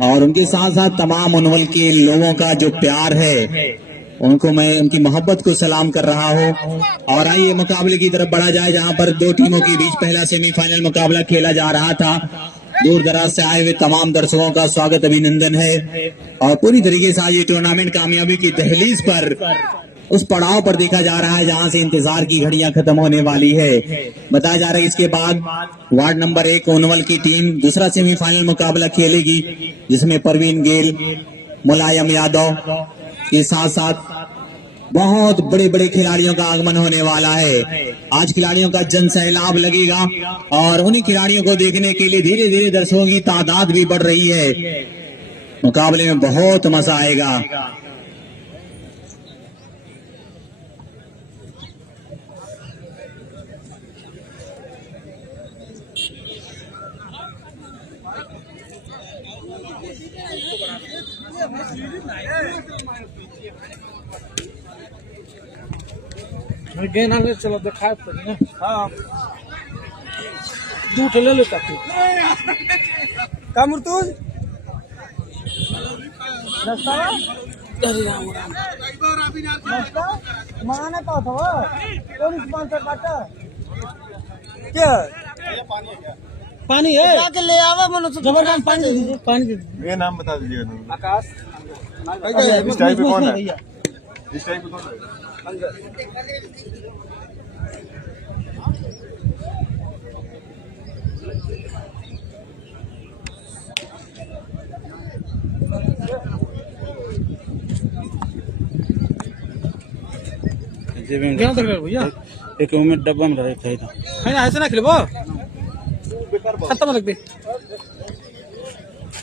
और उनके साथ साथ तमाम उनवल के लोगों का जो प्यार है उनको मैं उनकी मोहब्बत को सलाम कर रहा हूं। और आइए मुकाबले की तरफ बढ़ा जाए, जहां पर दो टीमों के बीच पहला सेमीफाइनल मुकाबला खेला जा रहा था। दूर दराज से आए हुए तमाम दर्शकों का स्वागत अभिनंदन है, और पूरी तरीके से आज ये टूर्नामेंट कामयाबी की दहलीज पर उस पड़ाव पर देखा जा रहा है जहां से इंतजार की घड़ियां खत्म होने वाली है। बताया जा रहा है इसके बाद वार्ड नंबर 1 ओनवल की टीम दूसरा सेमीफाइनल मुकाबला खेलेगी, जिसमें परवीन गेल, मुलायम यादव के साथ साथ बहुत बड़े बड़े खिलाड़ियों का आगमन होने वाला है। आज खिलाड़ियों का जन सैलाब लगेगा, और उन्हीं खिलाड़ियों को देखने के लिए धीरे धीरे दर्शकों की तादाद भी बढ़ रही है। मुकाबले में बहुत मजा आएगा। गेन आगे चलो दिखाए तो ना। हाँ दूध ले लेता तू कामुरतुज नाश्ता अरे राम राम नाश्ता माने पास हो कौन स्पॉन्सर बाटा क्या पानी है जाके ले आवा मनो जबरदस्त पानी दे दीजिए। पानी दे दीजिए। ये नाम बता दीजिए। आकाश इस टाइप पे कौन है? इस टाइप पे कौन है? गेम तक भैया एक में डब्बा में रखे थे है ना, ऐसे ना खेलबो खत्म रख दे।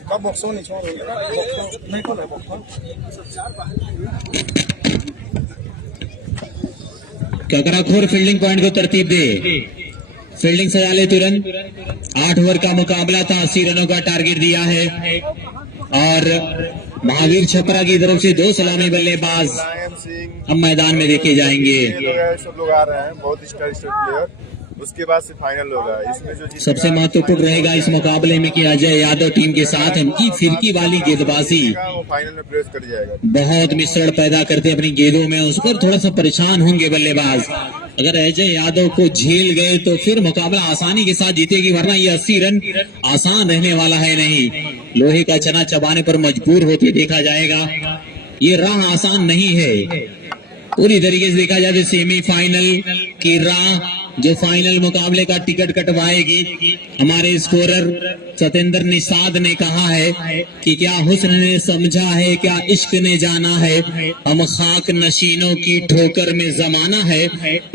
कब बॉक्सों नहीं छोड़ नहीं कौन है बॉक्सों ककराखोर फील्डिंग पॉइंट को तरतीब दे, फील्डिंग सजा ले तुरंत। 8 ओवर का मुकाबला था, 80 रनों का टारगेट दिया है और महावीर छपरा की तरफ से 2 सलामी बल्लेबाज मुलायम सिंह हम मैदान में देखे जाएंगे। ये लोग हैं, सब लोग आ रहे हैं, बहुत स्टार प्लेयर। उसके बाद से फाइनल होगा, इसमें जो जीतेगा सबसे महत्वपूर्ण रहेगा इस मुकाबले में कि अजय यादव टीम के साथ उनकी फिरकी वाली गेंदबाजी वो फाइनल में प्रेस कर जाएगा। बहुत मिश्रण पैदा करते अपनी गेंदों में, उस पर थोड़ा सा परेशान होंगे बल्लेबाज। अगर अजय यादव को झेल गए तो फिर मुकाबला आसानी के साथ जीतेगी, वरना ये 80 रन आसान रहने वाला है नहीं। लोहे का चना चबाने पर मजबूर होते देखा जाएगा, ये राह आसान नहीं है। पूरी तरीके से देखा जाए तो सेमीफाइनल की राह जो फाइनल मुकाबले का टिकट कटवाएगी। हमारे स्कोरर सतेंद्र निषाद ने कहा है कि क्या हुस्न ने समझा है, क्या इश्क ने जाना है, हम खाक नशीनों की ठोकर में जमाना है।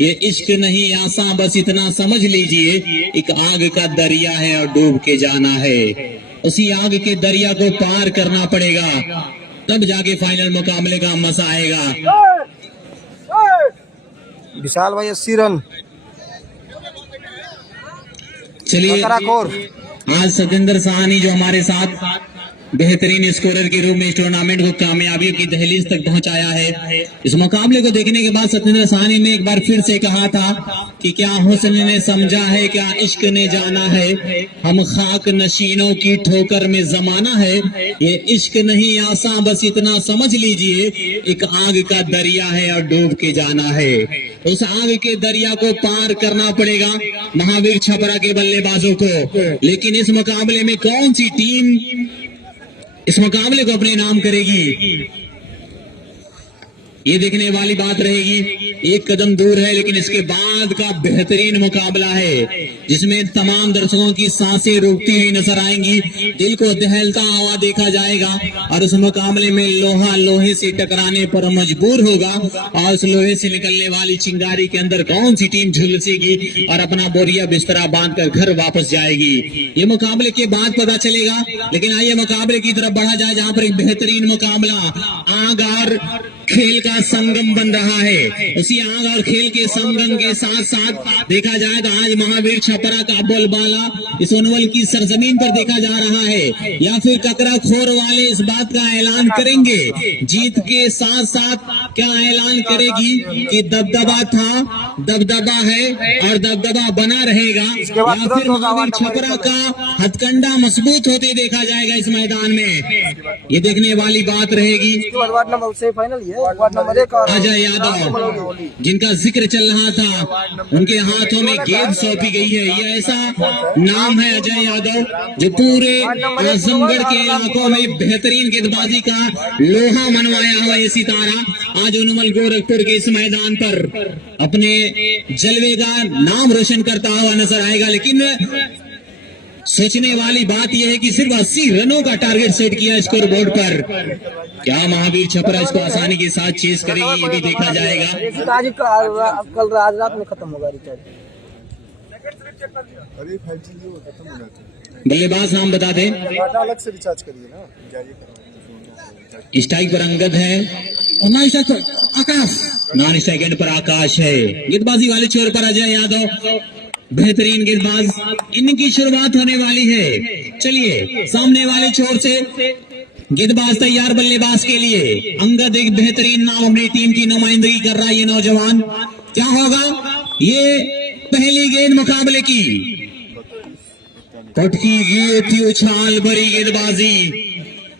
ये इश्क नहीं आसान, बस इतना समझ लीजिए, एक आग का दरिया है और डूब के जाना है। उसी आग के दरिया को पार करना पड़ेगा, तब जाके फाइनल मुकाबले का मजा आएगा। विशाल भाई 80 रन चलिए, ककराखोर आज सतेंद्र साहनी जो हमारे साथ बेहतरीन स्कोरर के रूप में इस टूर्नामेंट को कामयाबियों की दहलीज तक पहुंचाया है। इस मुकाबले को देखने के बाद सतेंद्र साहनी ने एक बार फिर से कहा था कि क्या हुस्न ने समझा है, क्या इश्क ने जाना है, हम खाक नशीनों की ठोकर में जमाना है। ये इश्क नहीं आसान, बस इतना समझ लीजिए, एक आग का दरिया है और डूब के जाना है। उस आग के दरिया को पार करना पड़ेगा महावीर छपरा के बल्लेबाजों को। लेकिन इस मुकाबले में कौन सी टीम इस मुकाबले को अपने नाम करेगी, ये देखने वाली बात रहेगी। एक कदम दूर है, लेकिन इसके बाद का बेहतरीन मुकाबला है जिसमें तमाम दर्शकों की सांसें रुकती हुई नजर आएंगी, दिल को दहलता हुआ देखा जाएगा। और उस मुकाबले में लोहा लोहे से टकराने पर मजबूर होगा और उस लोहे से निकलने वाली चिंगारी के अंदर कौन सी टीम झुलसेगी और अपना बोरिया बिस्तरा बांधकर घर वापस जाएगी, ये मुकाबले के बाद पता चलेगा। लेकिन आइए मुकाबले की तरफ बढ़ा जाए, जहां पर एक बेहतरीन मुकाबला आग और खेल का संगम बन रहा है। उसी आग और खेल के संगम के साथ साथ देखा जाए तो आज महावीर छपरा का बोलबाला इस ओनवल की सरजमीन पर देखा जा रहा है, या फिर ककराखोर वाले इस बात का ऐलान करेंगे, जीत के साथ साथ क्या ऐलान करेगी कि दबदबा था, दबदबा है और दबदबा बना रहेगा, या फिर महावीर छपरा का हथकंडा मजबूत होते देखा जाएगा इस मैदान में। ये देखने वाली बात रहेगी। वार्ड नंबर से फाइनल है, वार्ड नंबर 1 अजय यादव जिनका जिक्र चल रहा था, उनके हाथों में गेंद सौंपी गई है। ये ऐसा नाम है अजय यादव जो पूरे आजमगढ़ के इलाकों में बेहतरीन गेंदबाजी का लोहा मनवाया हुआ ये सितारा आज उनमल गोरखपुर के इस मैदान पर अपने जलवे का नाम रोशन करता हुआ नजर आएगा। लेकिन सोचने वाली बात यह है कि सिर्फ 80 रनों का टारगेट सेट किया स्कोर बोर्ड पर। क्या महावीर छपरा इसको आसानी के साथ चेस करेगी, ये भी देखा जाएगा। कल आज रात में खत्म होगा रिचार्ज। अरे 5G वो खत्म हो जाता है, बल्लेबाज नाम बता दें। डाटा अलग से रिचार्ज करिए ना, जाइए करवाइए। स्ट्राइक पर अंगद है और नॉन स्ट्राइक एंड पर आकाश है। गेंदबाजी वाले छोर पर अजय यादव बेहतरीन गेंदबाज, इनकी शुरुआत होने वाली है। चलिए सामने वाले छोर से गेंदबाज तैयार बल्लेबाज के लिए। अंगद एक बेहतरीन नाम अपनी टीम की नुमाइंदगी कर रहा है ये नौजवान। क्या होगा, ये पहली गेंद मुकाबले की पटकी गेंद थी, उछाल भरी गेंदबाजी,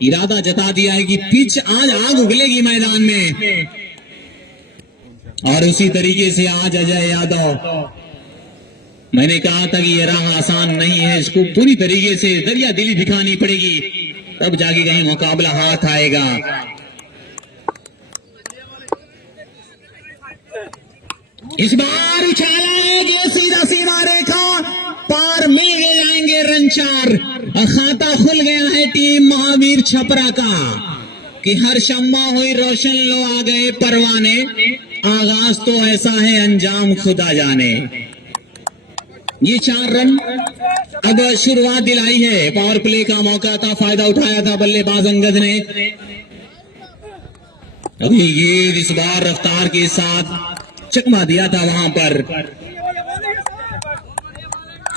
इरादा जता दिया है कि पिच आज आग उगलेगी मैदान में। और उसी तरीके से आज अजय यादव, मैंने कहा था कि यह राह आसान नहीं है, इसको पूरी तरीके से दरिया दिली दिखानी पड़ेगी, तब जाके कहीं मुकाबला हाथ आएगा। इस बार उछाला सीधा सीमा रेखा पार, मिल जाएंगे रन 4। खाता खुल गया है टीम महावीर छपरा का कि हर शम्मा हुई रोशन लो आ गए परवाने। आगाज तो ऐसा है, अंजाम खुदा जाने। ये 4 रन अब शुरुआत दिलाई है। पावर प्ले का मौका था, फायदा उठाया था बल्लेबाज अंगद ने। अभी ये इस बार रफ्तार के साथ चकमा दिया था वहां पर।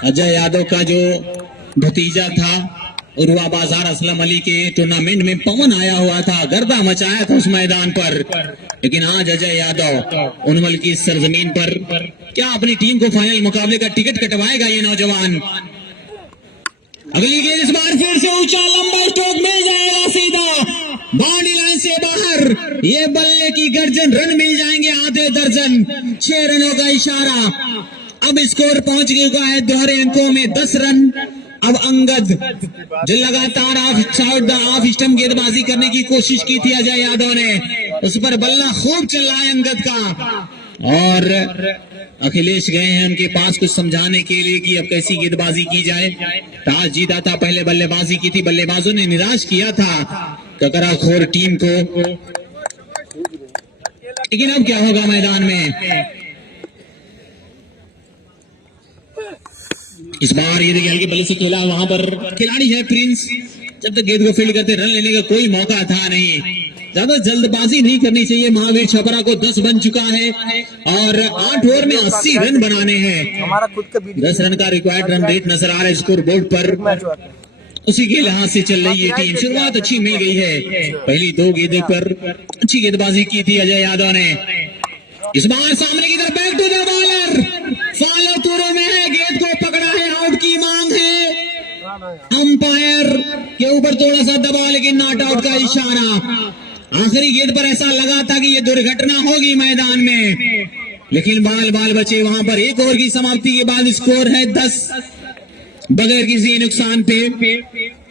अजय यादव का जो भतीजा था उर्वा बाजार असलम अली के टूर्नामेंट में पवन आया हुआ था, गर्दा मचाया था उस मैदान पर। लेकिन आज अजय यादव उनमल की सरजमीन पर क्या अपनी टीम को फाइनल मुकाबले का टिकट कटवाएगा ये नौजवान। अगली गेंद इस बार फिर से ऊंचा लंबा स्ट्रोक मिल जाएगा सीधा बाउंड्री लाइन से बाहर। ये बल्ले की गर्जन, रन मिल जाएंगे आधे दर्जन। 6 रनों का इशारा। अब स्कोर पहुंच गया है दोहरे अंकों में 10 रन। अब अंगद जो लगातार ऑफ स्टंप गेंदबाजी करने की कोशिश की थी अजय यादव ने, उस पर बल्ला खूब चल रहा है अंगद का। और अखिलेश गए हैं उनके पास कुछ समझाने के लिए कि अब कैसी गेंदबाजी की जाए। टॉस जीता था, पहले बल्लेबाजी की थी, बल्लेबाजों ने निराश किया था ककराखोर टीम को। लेकिन अब क्या होगा मैदान में। इस बार ये देखिए हल्के बल्ले से खेला, वहां पर खिलाड़ी है प्रिंस। जब तक गेंद को फील्ड करते रन लेने का कोई मौका था नहीं। ज्यादा जल्दबाजी नहीं करनी चाहिए। महावीर छपरा को 10 बन चुका है और 8 ओवर में 80 रन बनाने हैं। हमारा खुद का 10 रन का रिक्वायर्ड रन रेट नजर आ रहा है स्कोर बोर्ड पर। उसी के लिहाज से चल रही है टीम। शुरुआत अच्छी मिल गई है, पहली 2 गेंदों पर अच्छी गेंदबाजी की थी अजय यादव ने। इस बार सामने की तरफ back to the bowler, follow through में है, गेंद को पकड़ा है, आउट की मांग है। अंपायर के ऊपर थोड़ा सा दबाव, लेकिन नॉट आउट का इशारा। आखिरी गेंद पर ऐसा लगा था कि ये दुर्घटना होगी मैदान में, लेकिन बाल बचे वहां पर। 1 ओवर की समाप्ति के बाद स्कोर है 10 बगैर किसी नुकसान पे।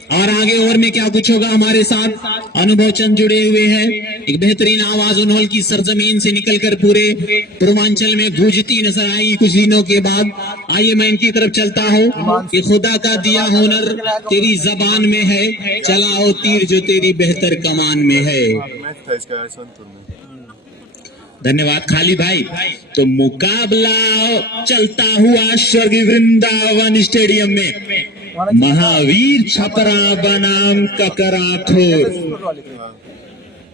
और आगे ओवर में क्या कुछ होगा हमारे साथ अनुभव चंद जुड़े हुए हैं। एक बेहतरीन आवाज उन्होंने की सरजमीन से निकलकर पूरे पूर्वांचल में गूंजती नजर आई कुछ दिनों के बाद। आइए मैं इनकी तरफ चलता हूँ कि खुदा का दिया हुनर तेरी जबान में है, चलाओ तीर जो तेरी बेहतर कमान में है। मैच था इसका यशवंतपुर में। धन्यवाद खालिद भाई। तो मुकाबला चलता हुआ स्वर्गीय वृंदावन स्टेडियम में महावीर छपरा बनाम ककराखोर।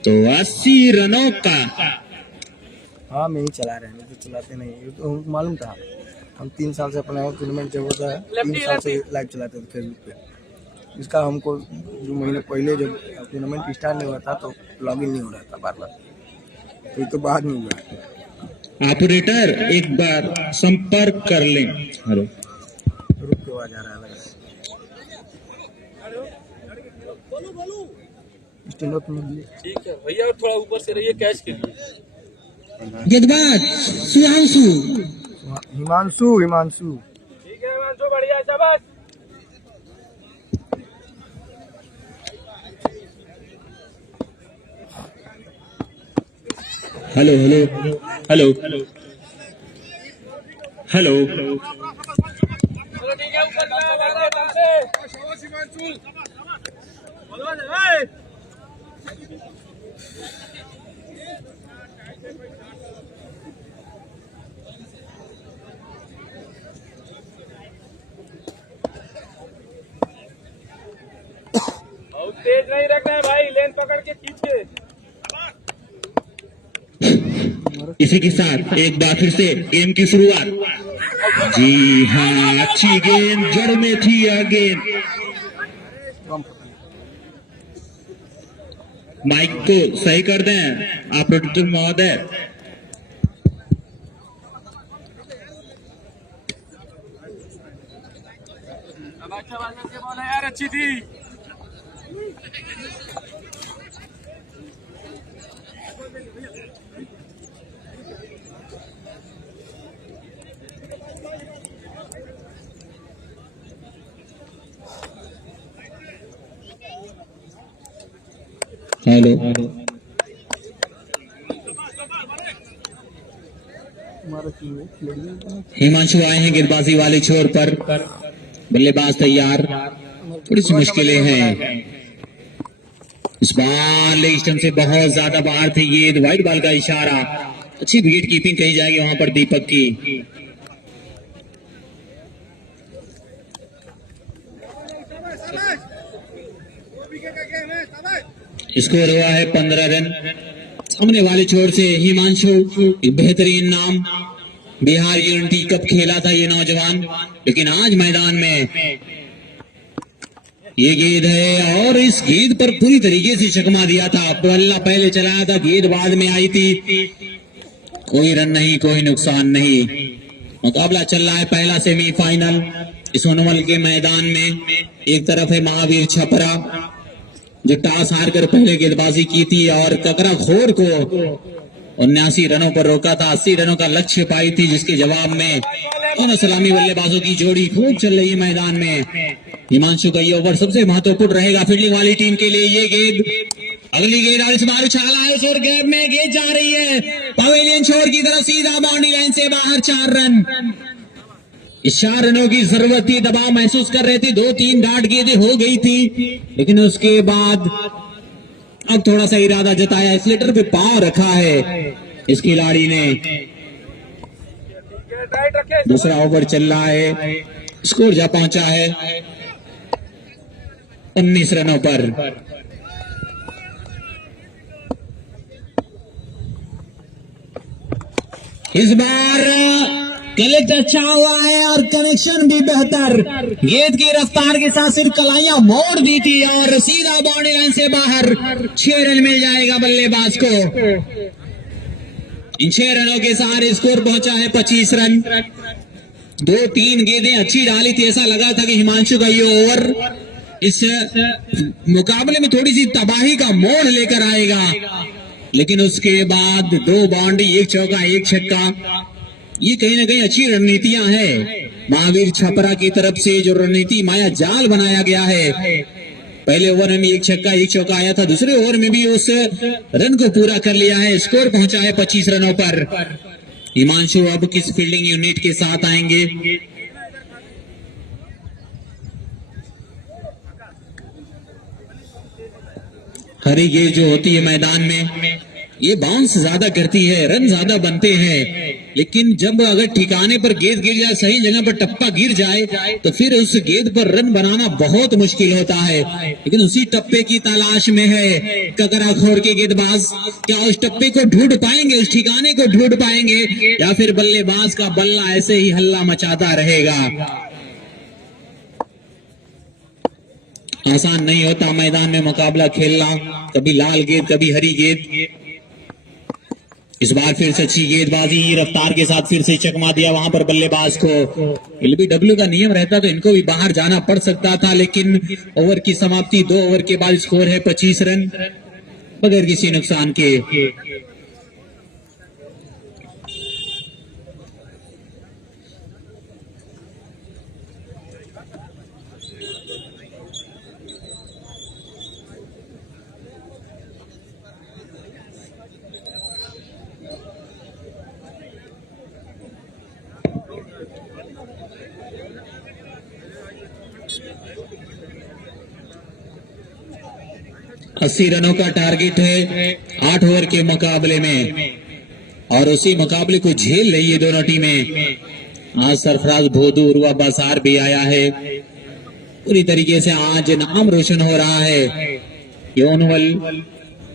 तो 80 रनों का। हाँ मैं ही चला रहे हैं, तो चलाते नहीं, ये तो हमको मालूम था। हम 3 साल से अपना टूर्नामेंट जब होता है 3 साल से लाइव चलाते थे फेसबुक पे। इसका हमको 2 महीने पहले जब टूर्नामेंट स्टार्ट नहीं हुआ था तो लॉगिन नहीं हो रहा था बार, तो ये तो बाद में हुआ। ऑपरेटर एक बार संपर्क कर लें। हेलो, रुक के आवाज आ रहा है। ठीक है भैया, थोड़ा ऊपर से रहिए कैच के लिए। गेंदबाज सुधांशु, हिमांशु ठीक है हिमांशु, बढ़िया, शाबाश। Hello hello hello hello. चलो ठीक है, ऊपर बढ़िया दम से। बहुत तेज नहीं रखना है भाई, लेन पकड़ के खींचे। इसी के साथ एक बार फिर से गेम की शुरुआत। जी हाँ, अच्छी गेंद जड़ में थी यह गेंद। माइक को सही कर दें ऑपरेटर महोदय। यार अच्छी थी। हेलो, हिमांशु आए हैं गेंदबाजी वाले छोर पर। बल्लेबाज तैयार, थोड़ी सी मुश्किलें हैं। इस बार लेग स्टंप से बहुत ज्यादा बाहर थी गेंद, वाइड बॉल का इशारा। अच्छी विकेट कीपिंग कही जाएगी वहां पर दीपक की। स्कोर हुआ है 15 रन। सामने वाले छोर से हिमांशु, बेहतरीन नाम, बिहार यूनिटी कप खेला था ये नौजवान, लेकिन आज मैदान में ये गेंद है और इस गेंद पर पूरी तरीके से चकमा दिया था। बल्ला पहले चलाया था, गेंद बाद में आई थी। कोई रन नहीं, कोई नुकसान नहीं। मुकाबला चल रहा है पहला सेमीफाइनल इस ओनवल के मैदान में। एक तरफ है महावीर छपरा जो टॉस हारकर पहले गेंदबाजी की थी और ककरा खोर को 79 रनों पर रोका था। 80 रनों का लक्ष्य पाई थी, जिसके जवाब में दोनों सलामी बल्लेबाजों की जोड़ी खूब चल रही है मैदान में। हिमांशु का ये ओवर सबसे महत्वपूर्ण रहेगा फील्डिंग वाली टीम के लिए। ये गेंद, अगली गेंद और इस बार उछाला है और गैप में गेंद जा रही है पवेलियन छोर की तरफ, सीधा बाउंड्री लाइन से बाहर। 4 रन। इस 4 रनों की जरूरत थी, दबाव महसूस कर रहे थे। 2-3 डाट गेंदें हो गई थी, लेकिन उसके बाद अब थोड़ा सा इरादा जताया, स्लेटर पे पांव रखा है इस खिलाड़ी ने। दूसरा ओवर चल रहा है, स्कोर जा पहुंचा है 19 रनों पर। इस बार कलेक्ट अच्छा हुआ है और कनेक्शन भी बेहतर। गेंद की रफ्तार के साथ सिर्फ कलाइयां मोड़ दी थी और सीधा बाउंड्री लाइन से बाहर। 6 रन मिल जाएगा बल्लेबाज को। इन 6 रनों के साथ स्कोर पहुंचा है 25 रन। 2-3 गेंदें अच्छी डाली थी, ऐसा लगा था कि हिमांशु का ये ओवर इस मुकाबले में थोड़ी सी तबाही का मोड़ लेकर आएगा, लेकिन उसके बाद 2 बाउंड्री, 1 चौका 1 छक्का। ये कहीं ना कहीं अच्छी रणनीतियां हैं महावीर छपरा की तरफ से, जो रणनीति माया जाल बनाया गया है। पहले ओवर में भी 1 छक्का 1 चौका आया था, दूसरे ओवर में भी उस रन को पूरा कर लिया है। स्कोर पहुंचा है 25 रनों पर। हिमांशु अब किस फील्डिंग यूनिट के साथ आएंगे? हरी गेंद जो होती है मैदान में, ये बाउंस ज्यादा करती है, रन ज्यादा बनते हैं, लेकिन जब अगर ठिकाने पर गेंद गिर जाए, सही जगह पर टप्पा गिर जाए, तो फिर उस गेंद पर रन बनाना बहुत मुश्किल होता है। लेकिन उसी टप्पे की तलाश में है ककरा खोर के गेंदबाज। क्या उस टप्पे को ढूंढ पाएंगे, उस ठिकाने को ढूंढ पाएंगे, या फिर बल्लेबाज का बल्ला ऐसे ही हल्ला मचाता रहेगा? आसान नहीं होता मैदान में मुकाबला खेलना, कभी लाल गेंद कभी हरी गेंद। इस बार फिर से अच्छी गेंदबाजी, रफ्तार के साथ फिर से चकमा दिया वहां पर बल्लेबाज को। एलबीडब्ल्यू का नियम रहता तो इनको भी बाहर जाना पड़ सकता था, लेकिन ओवर की समाप्ति 2 ओवर के बाद स्कोर है 25 रन बगैर किसी नुकसान के। अस्सी रनों का टारगेट है 8 ओवर के मुकाबले में, और उसी मुकाबले को झेल रही है दोनों टीमें। आज सरफराज भोदू उर्वा बासार भी आया है, पूरी तरीके से आज नाम रोशन हो रहा है। ये ओनवल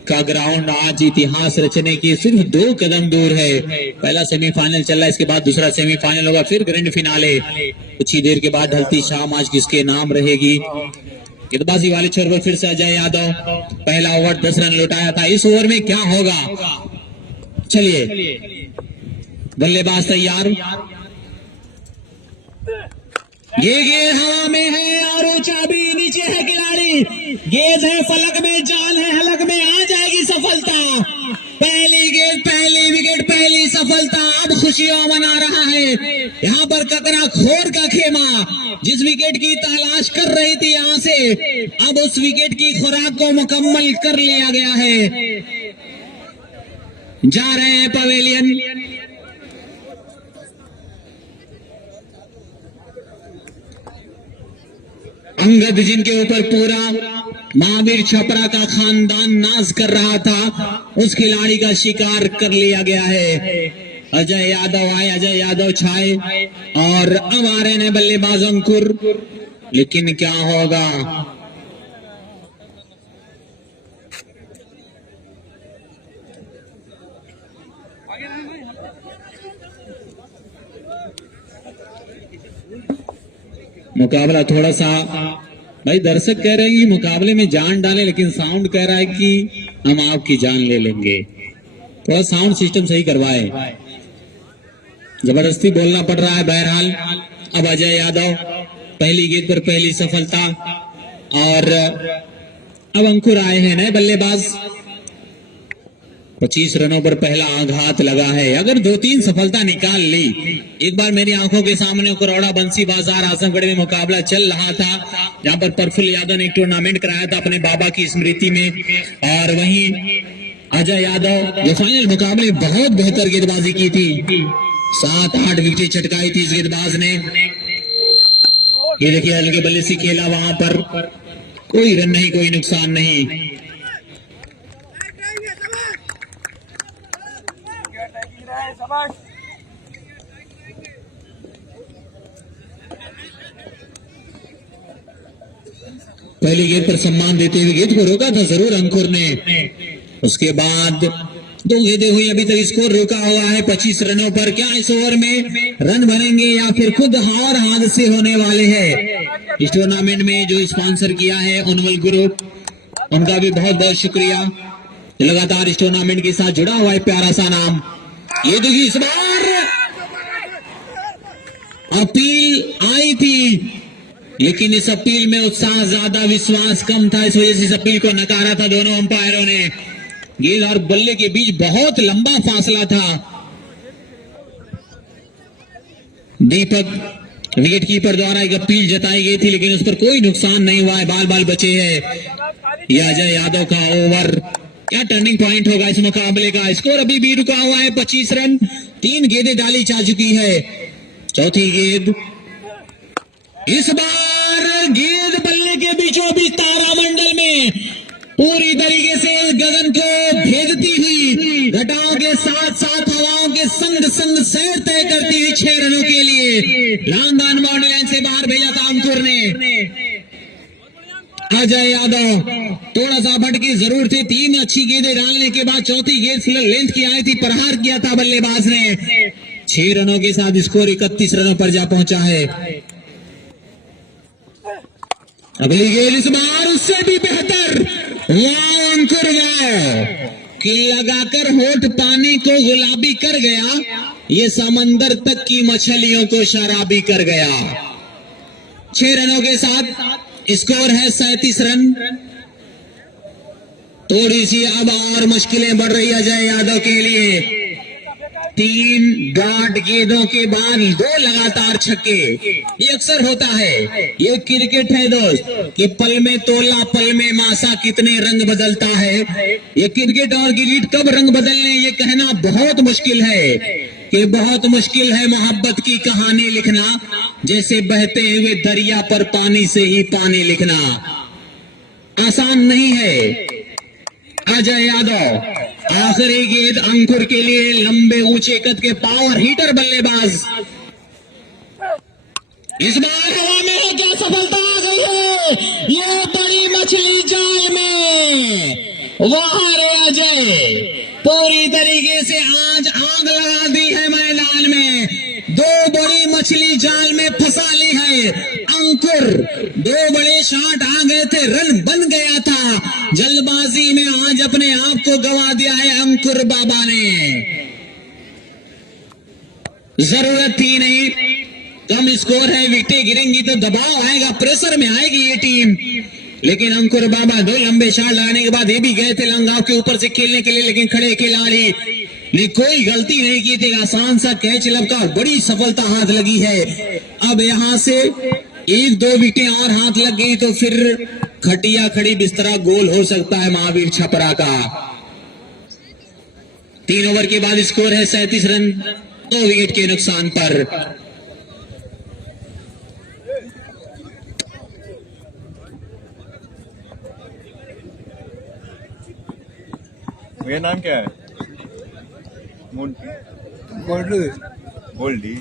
का ग्राउंड आज इतिहास रचने की सिर्फ 2 कदम दूर है। पहला सेमीफाइनल चल रहा है, इसके बाद दूसरा सेमीफाइनल होगा, फिर ग्रैंड फिनाले। कुछ ही देर के बाद ढलती शाम आज किसके नाम रहेगी। गेंदबाजी वाले छोर पर फिर से अजय यादव, पहला ओवर 10 रन लौटाया था। इस ओवर में क्या होगा, चलिए बल्लेबाज तैयार। ये गेंद हवा में है और ऊंचा भी नीचे है खिलाड़ी। गेंद है फलक में, जान है हलक में, आ जाएगी सफलता। पहली गेंद, पहली विकेट, पहली सफलता। अब खुशियां मना रहा है यहाँ पर ककरा खोर का खेमा, जिस विकेट की तलाश कर रही थी यहां से, अब उस विकेट की खुराक को मुकम्मल कर लिया गया है। जा रहे हैं पवेलियन। अंगद जिनके ऊपर पूरा महावीर छपरा का खानदान नाज कर रहा था, उस खिलाड़ी का शिकार कर लिया गया है। अजय यादव आए, अजय यादव छाए और अब आ रहे हैं बल्लेबाज अंकुर, लेकिन क्या होगा? मुकाबला थोड़ा सा, भाई दर्शक कह रहे हैं कि मुकाबले में जान डालें, लेकिन साउंड कह रहा है कि हम आपकी जान ले लेंगे। थोड़ा साउंड सिस्टम सही करवाए, जबरदस्ती बोलना पड़ रहा है। बहरहाल अब अजय यादव पहली गेंद पर पहली सफलता और अब अंकुर आए हैं नए बल्लेबाज। 25 रनों पर पहला आघात लगा है। अगर 2-3 सफलता निकाल ली, एक बार मेरी आंखों के सामने करोड़ा बंसी बाजार आजमगढ़ में मुकाबला चल रहा था, जहां पर प्रफुल्ल यादव ने एक टूर्नामेंट कराया था अपने बाबा की स्मृति में, और वहीं अजय यादव ये फाइनल मुकाबले बहुत बेहतर गेंदबाजी की थी, 7-8 विकेट चटकाई थी इस गेंदबाज ने। ये देखिए हल्के बल्ले से खेला, वहां पर कोई रन नहीं, कोई नुकसान नहीं। पहली गेंद पर सम्मान देते हुए गेंद को रोका था जरूर अंकुर ने, उसके बाद 2 गेंदें हुई, अभी तक स्कोर रुका हुआ है 25 रनों पर। क्या इस ओवर में रन बनेंगे या फिर खुद हार हादसे होने वाले हैं? इस टूर्नामेंट में जो स्पॉन्सर किया है उनवल ग्रुप, उनका भी बहुत बहुत शुक्रिया, लगातार इस टूर्नामेंट के साथ जुड़ा हुआ है प्यारा सा नाम। ये देखिए इस बार अपील आई थी, लेकिन इस अपील में उत्साह ज्यादा, विश्वास कम था, इस वजह से इस अपील को नकारा था दोनों अंपायरों ने। गेंद और बल्ले के बीच बहुत लंबा फासला था। दीपक विकेटकीपर द्वारा एक अपील जताई गई थी, लेकिन उस पर कोई नुकसान नहीं हुआ है, बाल बाल बचे हैं। यह अजय यादव का ओवर, क्या टर्निंग पॉइंट होगा इस मुकाबले का? स्कोर अभी भी रुका हुआ है 25 रन, 3 गेंदें डाली जा चुकी है। चौथी गेंद, इस बार गेंद बल्ले के बीचों बीच तारामंडल में पूरी तरीके से गगन को भेदती हुई, घटाओं के साथ साथ हवाओं के संग संग सैर तय करती हुई 6 रनों के लिए लांदान बाउंड्री लाइन से बाहर भेजा था अंकुर ने। अजय यादव थोड़ा सा भटकी जरूर थी, 3 अच्छी गेंदें डालने के बाद चौथी गेंद स्लो लेंथ की आई थी, प्रहार किया था बल्लेबाज ने। 6 रनों के साथ स्कोर 31 रनों पर जा पहुंचा है। अगली गेंद इस बार उससे भी बेहतर, वाह अंकुर वाह, कि लगाकर होठ पानी को गुलाबी कर गया, ये समंदर तक की मछलियों को शराबी कर गया। 6 रनों के साथ स्कोर है 37 रन। थोड़ी सी अब और मुश्किलें बढ़ रही अजय यादव के लिए। 3 डॉट गेंदों के बाद 2 लगातार छक्के, ये अक्सर होता है, ये क्रिकेट है दोस्त, कि पल में तोला पल में मासा कितने रंग बदलता है। ये क्रिकेट और क्रिकेट कब रंग बदलने, ये कहना बहुत मुश्किल है, कि बहुत मुश्किल है मोहब्बत की कहानी लिखना, जैसे बहते हुए दरिया पर पानी से ही पानी लिखना आसान नहीं है। अजय यादव आखिरी गेंद अंकुर के लिए, लंबे ऊंचे कद के पावर हीटर बल्लेबाज। इस बार हवा में है, क्या सफलता आ गई है? ये बड़ी मछली जाल में, वहां रे अजय पूरी तरीके से आज आग लगा दी है मैदान में। 2 बड़ी मछली जाल में फंसा ली है अंकुर। 2 बड़े शॉट आ गए थे, रन बन गया था, जल्दबाजी में आज अपने आप को गंवा दिया है अंकुर बाबा ने। जरूरत थी नहीं, कम स्कोर है, विकेटें गिरेंगी तो दबाव आएगा, प्रेशर में आएगी ये टीम, लेकिन अंकुर बाबा 2 लंबे शॉट लगाने के बाद ये भी गए थे लंगाव के ऊपर से खेलने के लिए, लेकिन खड़े खिलाड़ी ने कोई गलती नहीं की थी, आसान सा कैच लपका, बड़ी सफलता हाथ लगी है। अब यहां से 1-2 विकेटें और हाथ लग गई तो फिर खटिया खड़ी बिस्तरा गोल हो सकता है महावीर छपरा का। 3 ओवर के बाद स्कोर है 37 रन, 2 विकेट के नुकसान पर। मेरा नाम क्या है? गोल्डू गोल्डी।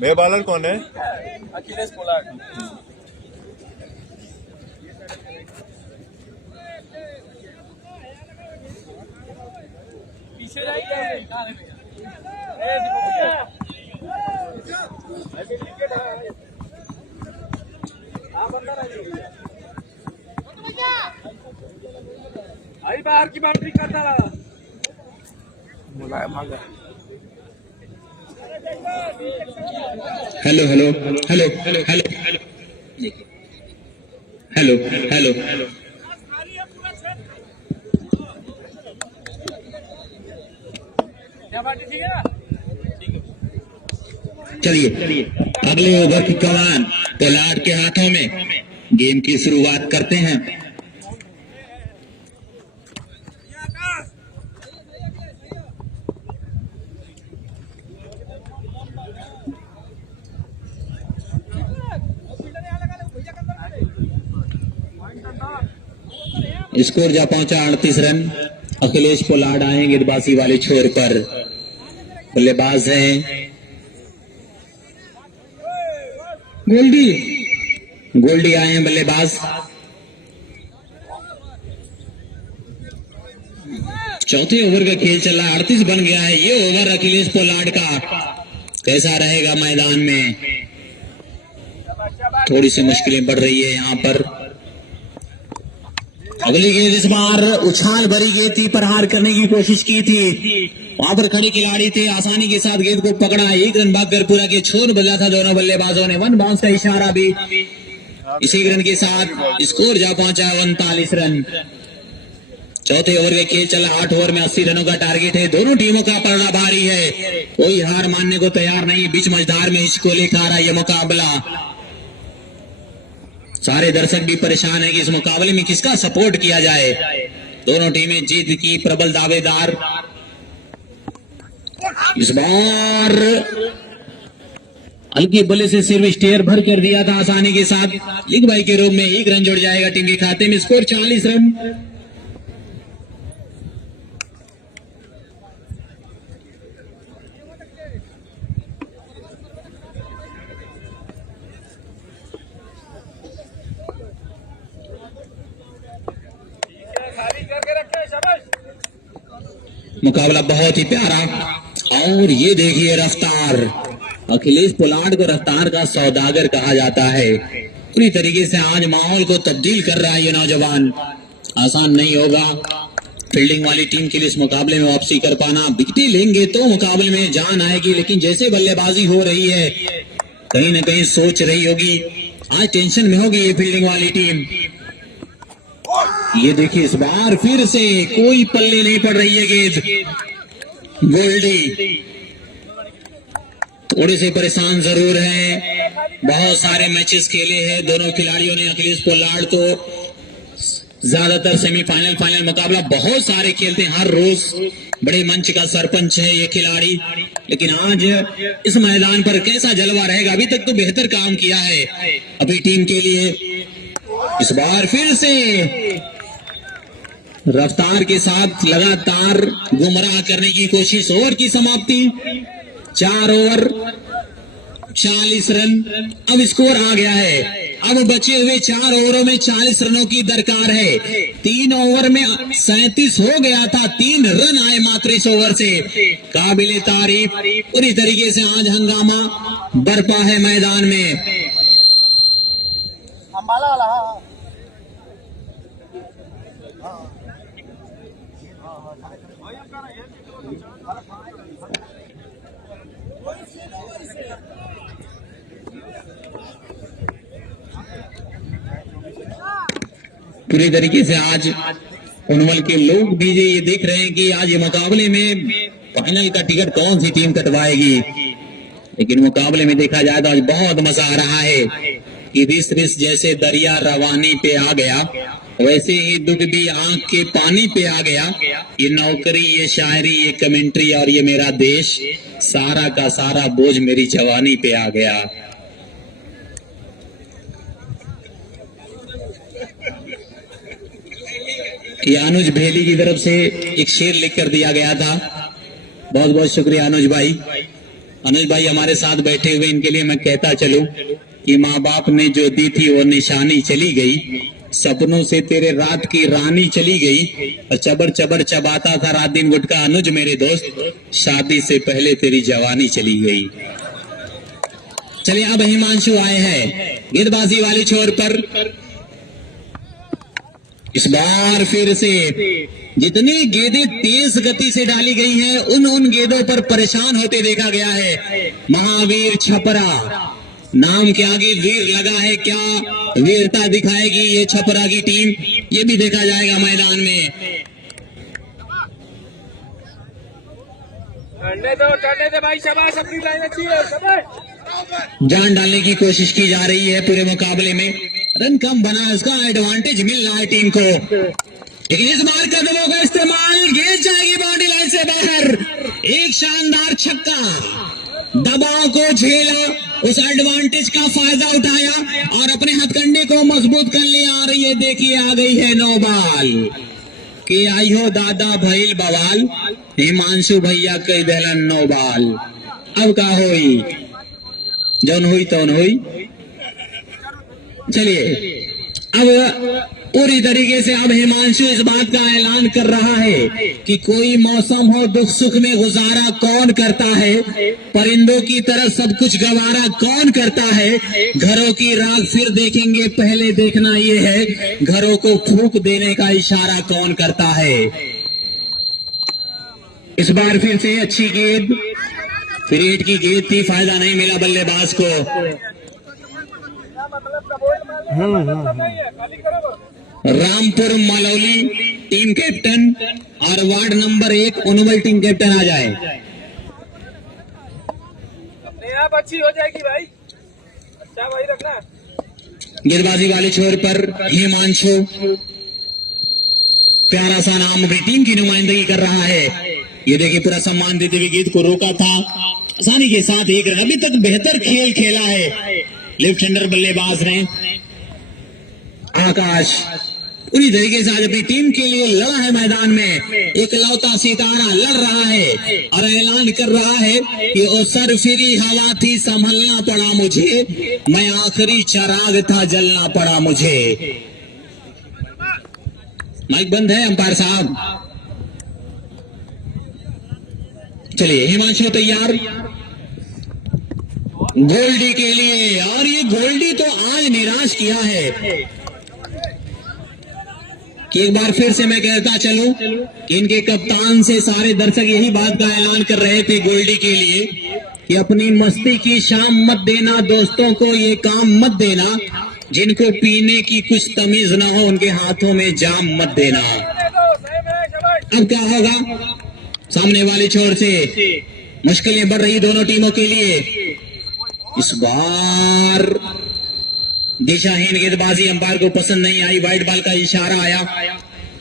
मेरा बॉलर कौन है? अखिलेश पोलार्ड। पीछे जाइए। आई बाहर की बाउंड्री करता रहा। Hello hello hello hello hello hello hello hello. चलिए अगले ओवर की कमान पोलार्ड के हाथों में। गेम की शुरुआत करते हैं। स्कोर जा पहुंचा 38 रन। अखिलेश पोलार्ड आए गेंदबाजी वाले छोर पर। बल्लेबाज हैं गोल्डी आए हैं बल्लेबाज। चौथे ओवर का खेल चल रहा है। 38 बन गया है ये ओवर अखिलेश पोलार्ड का। कैसा रहेगा मैदान में? थोड़ी सी मुश्किलें बढ़ रही है यहाँ पर। अगली गेंद इस बार उछाल भरी गेंद थी, प्रहार करने की कोशिश की थी। वहां पर खड़े खिलाड़ी थे, आसानी के साथ गेंद को पकड़ा। एक रन भागकर पूरा के छोर बदला था दोनों बल्लेबाजों ने। 1 बाउंस का इशारा भी। इसी रन के साथ स्कोर जा पहुंचा 39 रन। चौथे ओवर का खेल चला। 8 ओवर में 80 रनों का टारगेट है। दोनों टीमों का पलड़ा भारी है, कोई हार मानने को तैयार नहीं। बीच मझधार में हिचकोले खा रहा यह मुकाबला। सारे दर्शक भी परेशान है कि इस मुकाबले में किसका सपोर्ट किया जाए। दोनों टीमें जीत की प्रबल दावेदार। इस बार हल्के बल्ले से सिर्फ स्टेयर भर कर दिया था आसानी के साथ। लीग बाई के रूप में 1 रन जुड़ जाएगा टीम के खाते में। Score 40 run. मुकाबला बहुत ही प्यारा। और ये देखिए रफ्तार। अखिलेश पोलार्ड को रफ्तार का सौदागर कहा जाता है। पूरी तरीके से आज माहौल को तब्दील कर रहा है ये नौजवान। आसान नहीं होगा फील्डिंग वाली टीम के लिए इस मुकाबले में वापसी कर पाना। विकेटें लेंगे तो मुकाबले में जान आएगी, लेकिन जैसे बल्लेबाजी हो रही है कहीं ना कहीं सोच रही होगी, आज टेंशन में होगी ये फील्डिंग वाली टीम। ये देखिए इस बार फिर से कोई पल्ले नहीं पड़ रही है गेंद। गोल्डी थोड़े से परेशान जरूर हैं। बहुत सारे मैचेस खेले हैं दोनों खिलाड़ियों ने। अखिलेश पोलार्ड तो ज्यादातर सेमीफाइनल फाइनल मुकाबला बहुत सारे खेलते हैं, हर रोज बड़े मंच का सरपंच है ये खिलाड़ी। लेकिन आज इस मैदान पर कैसा जलवा रहेगा? अभी तक तो बेहतर काम किया है अपनी टीम के लिए। इस बार फिर से रफ्तार के साथ लगातार गुमराह करने की कोशिश। ओवर की समाप्ति 4 ओवर 40 रन। अब स्कोर आ गया है। अब बचे हुए 4 ओवरों में 40 रनों की दरकार है। 3 ओवर में 37 हो गया था, 3 रन आए मात्र इस ओवर से। काबिले तारीफ। पूरी तरीके से आज हंगामा बरपा है मैदान में। पूरी तरीके से आज उनवल के लोग भी ये देख रहे हैं कि आज ये मुकाबले में फाइनल का टिकट कौन सी टीम कटवाएगी। लेकिन मुकाबले में देखा जाए तो आज बहुत मजा आ रहा है कि रिस रिस जैसे दरिया रवानी पे आ गया, वैसे ही दुख भी आंख के पानी पे आ गया। ये नौकरी, ये शायरी, ये कमेंट्री और ये मेरा देश, सारा का सारा बोझ मेरी जवानी पे आ गया। ये अनुज भेली की तरफ से एक शेर लिख कर दिया गया था। बहुत बहुत शुक्रिया अनुज भाई। अनुज भाई हमारे साथ बैठे हुए, इनके लिए मैं कहता चलूं कि माँ बाप ने जो दी थी वो निशानी चली गई, सपनों से तेरे रात की रानी चली गई, और चबर चबर चबाता था रात दिन गुटका अनुज मेरे दोस्त, शादी से पहले तेरी जवानी चली गई। चलिए अब हिमांशु आए हैं गेंदबाजी वाले छोर पर। इस बार फिर से जितनी गेंदें तेज गति से डाली गई हैं, उन गेंदों पर परेशान होते देखा गया है महावीर छपरा। नाम के आगे वीर लगा है, क्या वीरता दिखाएगी ये छपरा की टीम, ये भी देखा जाएगा मैदान में। चढ़ने दे भाई, शाबाश, अपनी लाइन अच्छी है, शाबाश। जान डालने की कोशिश की जा रही है पूरे मुकाबले में, रन कम बना है, उसका एडवांटेज मिल रहा है टीम को। लेकिन इस बार कदमों का इस्तेमाल, गेंद जाएगी बाउंड्री लाइन से बाहर। एक शानदार छक्का, दबाव को झेला, उस एडवांटेज का फायदा उठाया और अपने हथकंडे को मजबूत कर लिया। आ रही है, देखिए आ गई है 9 बाल के आई हो दादा भइल बवाल, हिमांशु भैया कई दहलन 9 बाल। अब का होई, जौन हुई तौन हुई। चलिए अब पूरी तरीके से अब हिमांशु इस बात का ऐलान कर रहा है कि कोई मौसम हो, दुख सुख में गुजारा कौन करता है, परिंदों की तरह सब कुछ गवारा कौन करता है, घरों की राग फिर देखेंगे, पहले देखना ये है घरों को फूंक देने का इशारा कौन करता है। इस बार फिर से अच्छी गेंद, फिर हिट की गेंद थी, फायदा नहीं मिला बल्लेबाज को। रामपुर मालौली टीम कैप्टन और ward number 1 Unwal team captain आ जाए। अपने आप अच्छी हो जाएगी भाई, अच्छा भाई रखना। गेंदबाजी वाले छोर पर हिमांशु, प्यारा सा नाम अपनी टीम की नुमाइंदगी कर रहा है। ये देखिए पूरा सम्मान देते हुए गेंद को रोका था, आसानी के साथ एक रन। अभी तक बेहतर खेल खेला है लेफ्ट हैंडर बल्लेबाज ने। आकाश पूरी तरीके से आज अपनी टीम के लिए लड़ा है मैदान में, एक लौता सितारा लड़ रहा है और ऐलान कर रहा है कि ओ सरफिरी हवा थी संभलना पड़ा मुझे, मैं आखिरी चिराग था जलना पड़ा मुझे। माइक बंद है अंपायर साहब। चलिए हिमांशु तैयार गोल्डी के लिए, और ये गोल्डी तो आज निराश किया है कि एक बार फिर से मैं कहता चलूं कि इनके कप्तान से सारे दर्शक यही बात का ऐलान कर रहे थे गोल्डी के लिए कि अपनी मस्ती की शाम मत देना, दोस्तों को ये काम मत देना, जिनको पीने की कुछ तमीज ना हो उनके हाथों में जाम मत देना। अब क्या होगा, सामने वाले छोर से मुश्किलें बढ़ रही दोनों टीमों के लिए। इस बार दिशाहीन गेंदबाजी अंपायर को पसंद नहीं आई, वाइट बॉल का इशारा आया।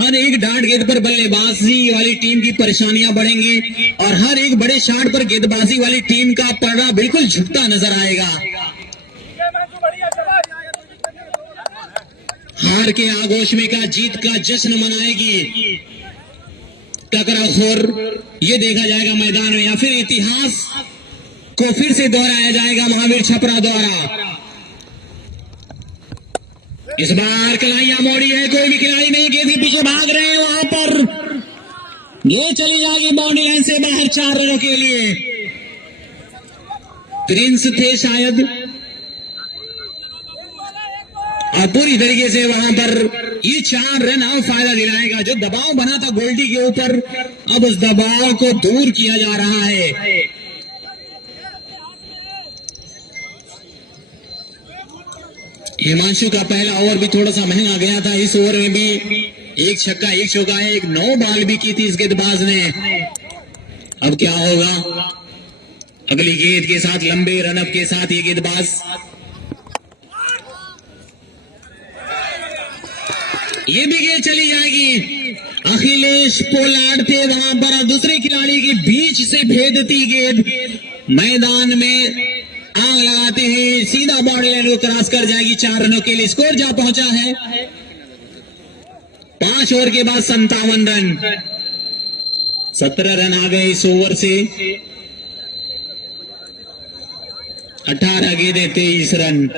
हर एक डांट गेंद पर बल्लेबाजी वाली टीम की परेशानियां बढ़ेंगी और हर एक बड़े शॉट पर गेंदबाजी वाली टीम का पलड़ा बिल्कुल झुकता नजर आएगा। हार के आगोश में का जीत का जश्न मनाएगी टकराखोर, ये देखा जाएगा मैदान में, या फिर इतिहास को फिर से दोहराया जाएगा महावीर छपरा द्वारा। इस बार कलाइया मोड़ी है, कोई भी खिलाड़ी नहीं, गेंद के पीछे भाग रहे हैं, वहां पर ये चली जाएगी बाउंड्री लाइन से बाहर 4 रनों के लिए। प्रिंस थे शायद, और पूरी तरीके से वहां पर ये 4 रन अब फायदा दिलाएगा। जो दबाव बना था गोल्डी के ऊपर, अब उस दबाव को दूर किया जा रहा है। हिमांशु का पहला ओवर भी थोड़ा सा महंगा गया था। इस ओवर में भी एक छक्का एक चौका है, एक 9 बॉल भी की थी इस गेंदबाज ने। अब क्या होगा? अगली गेंद के साथ लंबे रनअप के साथ ये गेंदबाज, ये भी गेंद चली जाएगी। अखिलेश पोलार्ड थे वहां पर और दूसरे खिलाड़ी के बीच से भेदती गेंद मैदान में आग लगाते हैं, सीधा बॉर्डर लाइन को क्रॉस कर जाएगी। 4 रनों के लिए स्कोर जा पहुंचा है 5 ओवर के बाद 57 रन। 17 रन आ गए इस ओवर से। 18 गेंदें 23 रन।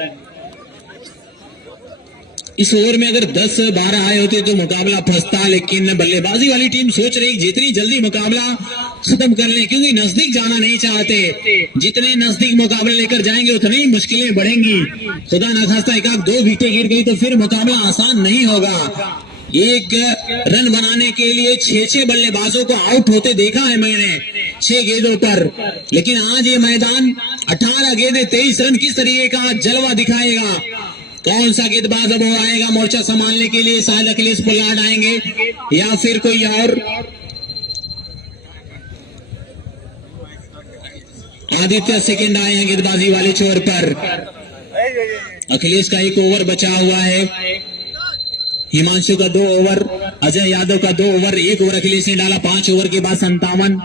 इस ओवर में अगर 10-12 आए होते तो मुकाबला फंसता, लेकिन बल्लेबाजी वाली टीम सोच रही जितनी जल्दी मुकाबला खत्म कर ले, क्योंकि नजदीक जाना नहीं चाहते। जितने नजदीक मुकाबला लेकर जाएंगे उतनी ही मुश्किलें बढ़ेंगी। खुदा ना खास्ता एक आध 2 विकेट गिर गई तो फिर मुकाबला आसान नहीं होगा। एक रन बनाने के लिए 6 बल्लेबाजों को आउट होते देखा है मैंने 6 गेंदों पर, लेकिन आज ये मैदान 18 गेंदें 23 रन किस तरीके का जलवा दिखाएगा। कौन सा गेंदबाज अब आएगा मोर्चा संभालने के लिए? शायद अखिलेश पोलार्ड आएंगे या फिर कोई और। आदित्य सेकंड आए हैं गेंदबाजी वाले छोर पर। अखिलेश का 1 ओवर बचा हुआ है, हिमांशु का 2 ओवर, अजय यादव का 2 ओवर, 1 ओवर अखिलेश ने डाला। 5 ओवर के बाद 57।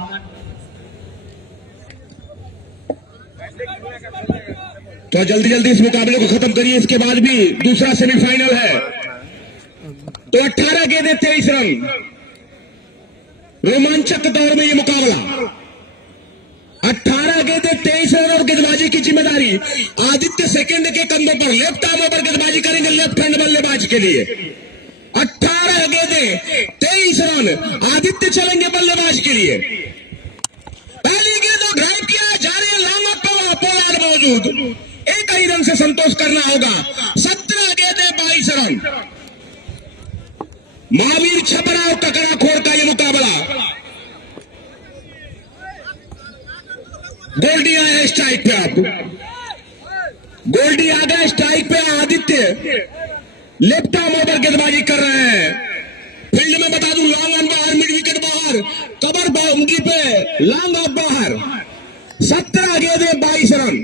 तो जल्दी जल्दी इस मुकाबले को खत्म करिए, इसके बाद भी दूसरा सेमीफाइनल है। तो 18 गेंदें 23 रन, रोमांचक दौर में ये मुकाबला। 18 गेंदें 23 रन और गेंदबाजी की जिम्मेदारी आदित्य सेकंड के कंधों पर। लेफ्ट आर्म पर गेंदबाजी करेंगे लेफ्ट हैंड बल्लेबाज के लिए। 18 गेंदें 23 रन, आदित्य चलेंगे बल्लेबाज के लिए। पहली गेंद और ड्राइव किया जा रही है, लॉन्ग ऑफ पर पोलार्ड मौजूद, एक ही रन से संतोष करना होगा। 17 गेंदें 22 रन। महावीर छपरा और ककड़ाखोर का यह मुकाबला। गोल्डी आया स्ट्राइक पे, आप गोल्डी आ गया स्ट्राइक पे। आदित्य लेफ्ट आर्म ओवर गेंदबाजी कर रहे हैं। फील्ड में बता दूं, लॉन्ग ऑन बाहर, मिड विकेट बाहर, कवर बाउंड्री पे, लॉन्ग ऑफ बाहर। 17 गेंदें 22 रन,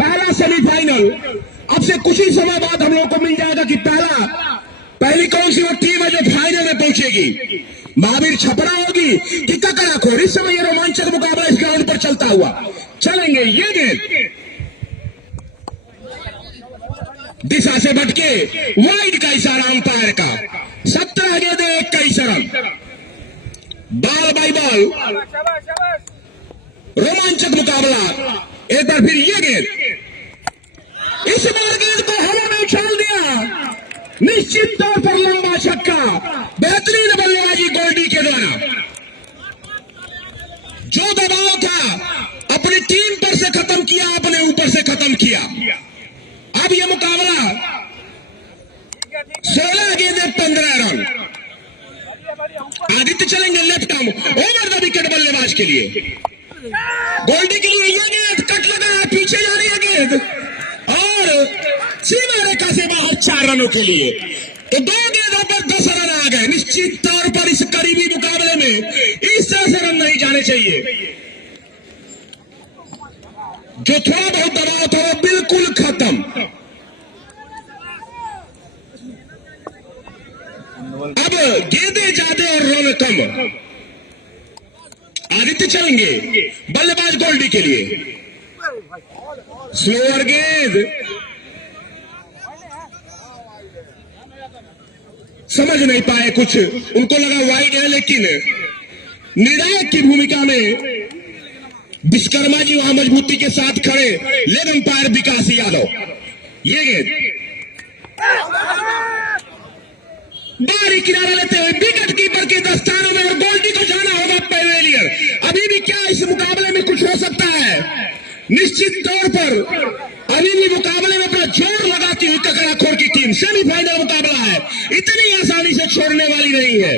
पहला सेमीफाइनल। अब से कुछ ही समय बाद हम लोग को मिल जाएगा कि पहली कौन सी वो टीम है जो फाइनल में पहुंचेगी। महावीर छपरा होगी कि ककड़ाखोर। इस समय ये रोमांचक मुकाबला इस ग्राउंड पर चलता हुआ चलेंगे। ये गेंद दिशा से भटके, वाइड का इशारा अंपायर का। 17 गेंदें 21 रन, बॉल बाई बॉल, रोमांचक मुकाबला। एक बार फिर ये गेंद, इस बार गेंद को हवा में उछाल दिया, निश्चित तौर पर लंबा छक्का। बेहतरीन बल्लेबाजी गोल्डी के द्वारा। जो दबाव था अपनी टीम पर से खत्म किया, अपने ऊपर से खत्म किया। अब यह मुकाबला 16 गेंदें 15 रन। आदित्य चलेंगे left arm over the wicket बल्लेबाज के लिए। गोल्डी के लिए यह गेंद कट लगा है, पीछे जा रही है गेंद और सीमा रेखा से बाहर 4 रनों के लिए। तो 2 गेंदों पर 10 रन आ गए। निश्चित तौर पर इस करीबी मुकाबले में इस तरह से रन नहीं जाने चाहिए। जो थोड़ा बहुत दबाव था वो बिल्कुल खत्म। अब गेंदें ज्यादा और रन कम। आदित्य चलेंगे बल्लेबाज गोल्डी के लिए। स्लोअर गेंद, समझ नहीं पाए कुछ, उनको लगा वाइड है, लेकिन निर्णायक की भूमिका में विश्वकर्मा जी वहां मजबूती के साथ खड़े, लेग अंपायर विकास यादव। ये गेंद बाहरी किनारा लेते हुए विकेट कीपर के दस्तानों में और गोल्डी को जाना होगा पेवेलियर। अभी भी क्या इस मुकाबले में कुछ हो सकता है? निश्चित तौर पर अभी भी मुकाबले में अपना जोर लगाती हुई ककड़ाखोर की टीम। सेमीफाइनल मुकाबला है, इतनी आसानी से छोड़ने वाली नहीं है।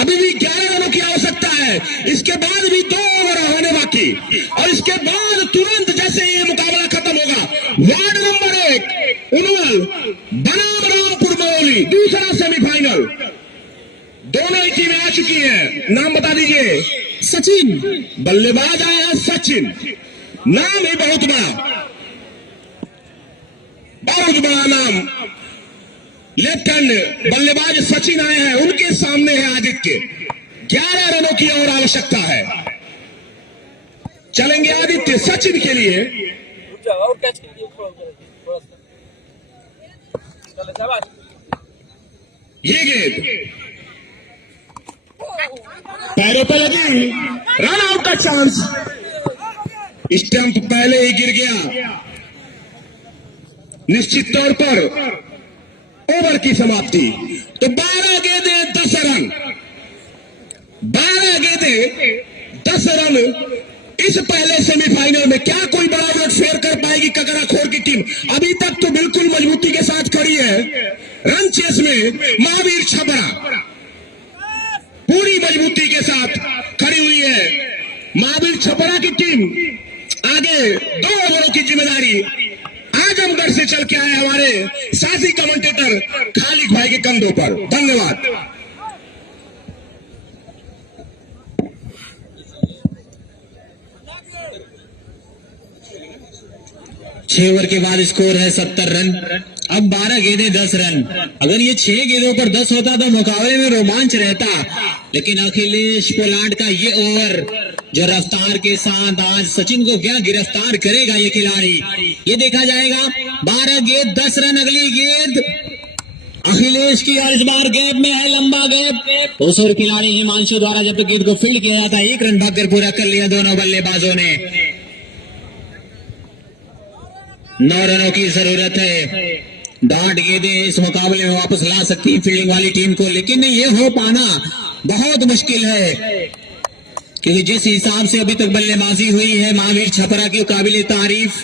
अभी भी 11 रनों की आवश्यकता है, इसके बाद भी 2 ओवर होने बाकी, और इसके बाद तुरंत जैसे ये मुकाबला खत्म होगा, वार्ड नंबर 1 उनवल बनाम रामपुर मौली, दूसरा सेमीफाइनल। दोनों ही टीमें आ चुकी हैं। नाम बता दीजिए। सचिन, बल्लेबाज आया है सचिन, नाम ही बहुत बड़ा नाम। लेफ्ट हैंड बल्लेबाज सचिन आए हैं, उनके सामने है आदित्य। 11 रनों की और आवश्यकता है। चलेंगे आदित्य सचिन के लिए। और कैच कीजिए थोड़ा सा। चलो शाबाश। ये गेंद पैरों पर लगी, रन आउट का चांस। स्टंप पहले ही गिर गया। निश्चित तौर पर ओवर की समाप्ति। तो 12 गेंदें 10 रन, 12 गेंदें 10 रन इस पहले सेमीफाइनल में। क्या कोई बड़ा वोट शेयर कर पाएगी ककराखोर की टीम? अभी तक तो बिल्कुल मजबूती के साथ खड़ी है। रन चेस में महावीर छपरा पूरी मजबूती के साथ खड़ी हुई है। महावीर छपरा की टीम आगे 2 ओवरों की जिम्मेदारी आजमगढ़ से चल के आए हमारे साथी कमेंटेटर खालिद भाई के कंधों पर। धन्यवाद। छह ओवर के बाद स्कोर है 70 रन। अब 12 गेंदें 10 रन। अगर ये 6 गेंदों पर 10 होता तो मुकाबले में रोमांच रहता, लेकिन अखिलेश पोलार्ड का ये ओवर जो रफ्तार के साथ आज सचिन को क्या गिरफ्तार करेगा ये खिलाड़ी, ये देखा जाएगा। 12 गेंद 10 रन। अगली गेंद अखिलेश की, और इस बार गैप में है, लंबा गैप। उस और खिलाड़ी हिमांशु द्वारा जब तक गेंद को फील्ड किया जाता है, 1 रन भागकर पूरा कर लिया दोनों बल्लेबाजों ने। 9 रनों की जरूरत है। डांट गेंदें इस मुकाबले में वापस ला सकती है फील्डिंग वाली टीम को, लेकिन ये हो पाना बहुत मुश्किल है, क्योंकि जिस हिसाब से अभी तक बल्लेबाजी हुई है महावीर छपरा की काबिले तारीफ।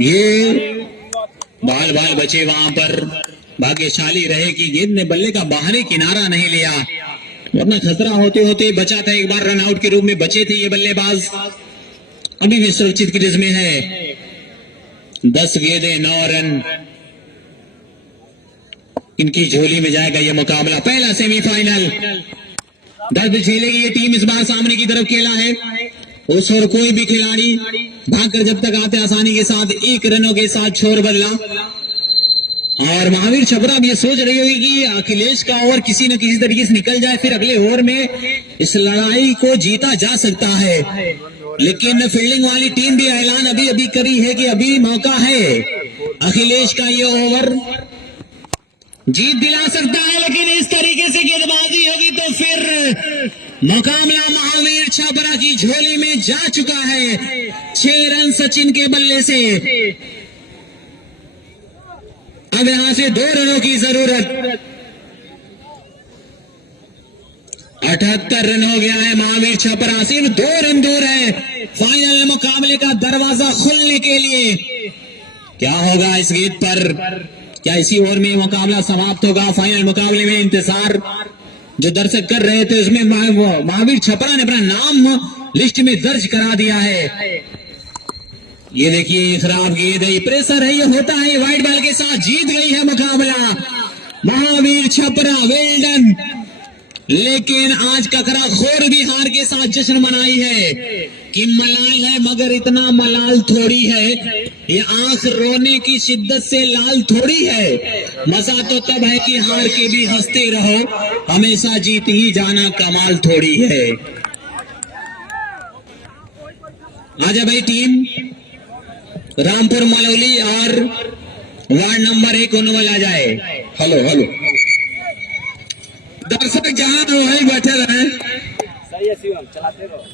ये बाल बचे वहां पर, भाग्यशाली रहे कि गेंद ने बल्ले का बाहरी किनारा नहीं लिया, वरना खतरा होते होते बचा था। एक बार रन आउट के रूप में बचे थे ये बल्लेबाज। अभी भी सुरक्षित क्रीज में है। 10 गेंदें 9 रन, इनकी झोली में जाएगा ये मुकाबला। पहला सेमीफाइनल 10 खेलेगी ये टीम। इस बार सामने की तरफ खेला है उस और कोई भी खिलाड़ी भागकर जब तक आते आसानी के साथ 1 रनों के साथ छोर बदला। और महावीर छपरा भी ये सोच रही होगी कि अखिलेश का ओवर किसी न किसी तरीके से निकल जाए, फिर अगले ओवर में इस लड़ाई को जीता जा सकता है। लेकिन फील्डिंग वाली टीम भी ऐलान अभी करी है कि अभी मौका है, अखिलेश का ये ओवर जीत दिला सकता है। लेकिन इस तरीके से गेंदबाजी होगी तो फिर मुकाबला महावीर छपरा की झोली में जा चुका है। 6 रन सचिन के बल्ले से। अब यहां से 2 रनों की जरूरत। 78 रन हो गया है महावीर छपरा, सिर्फ 2 रन दूर है फाइनल मुकाबले का दरवाजा खुलने के लिए। क्या होगा इस गेंद पर? क्या इसी ओवर में मुकाबला समाप्त होगा? फाइनल मुकाबले में इंतजार जो दर्शक कर रहे थे उसमें महावीर छपरा ने अपना नाम लिस्ट में दर्ज करा दिया है। ये देखिए खराब गेंद है, प्रेशर है, ये होता है। वाइट बॉल के साथ जीत गई है मुकाबला महावीर छपरा, वेल डन। लेकिन आज ककराखोर भी हार के साथ जश्न मनाई है कि मलाल है, मगर इतना मलाल थोड़ी है, ये आंख रोने की शिद्दत से लाल थोड़ी है। मजा तो तब है कि हार के भी हंसते रहो, हमेशा जीत ही जाना कमाल थोड़ी है। आजा भाई टीम रामपुर मलौली और वार्ड नंबर 1 उनवल आ जाए। हेलो दर्शक जहां वहीं बैठे रहे। सही है शिवम, चलाते रहो।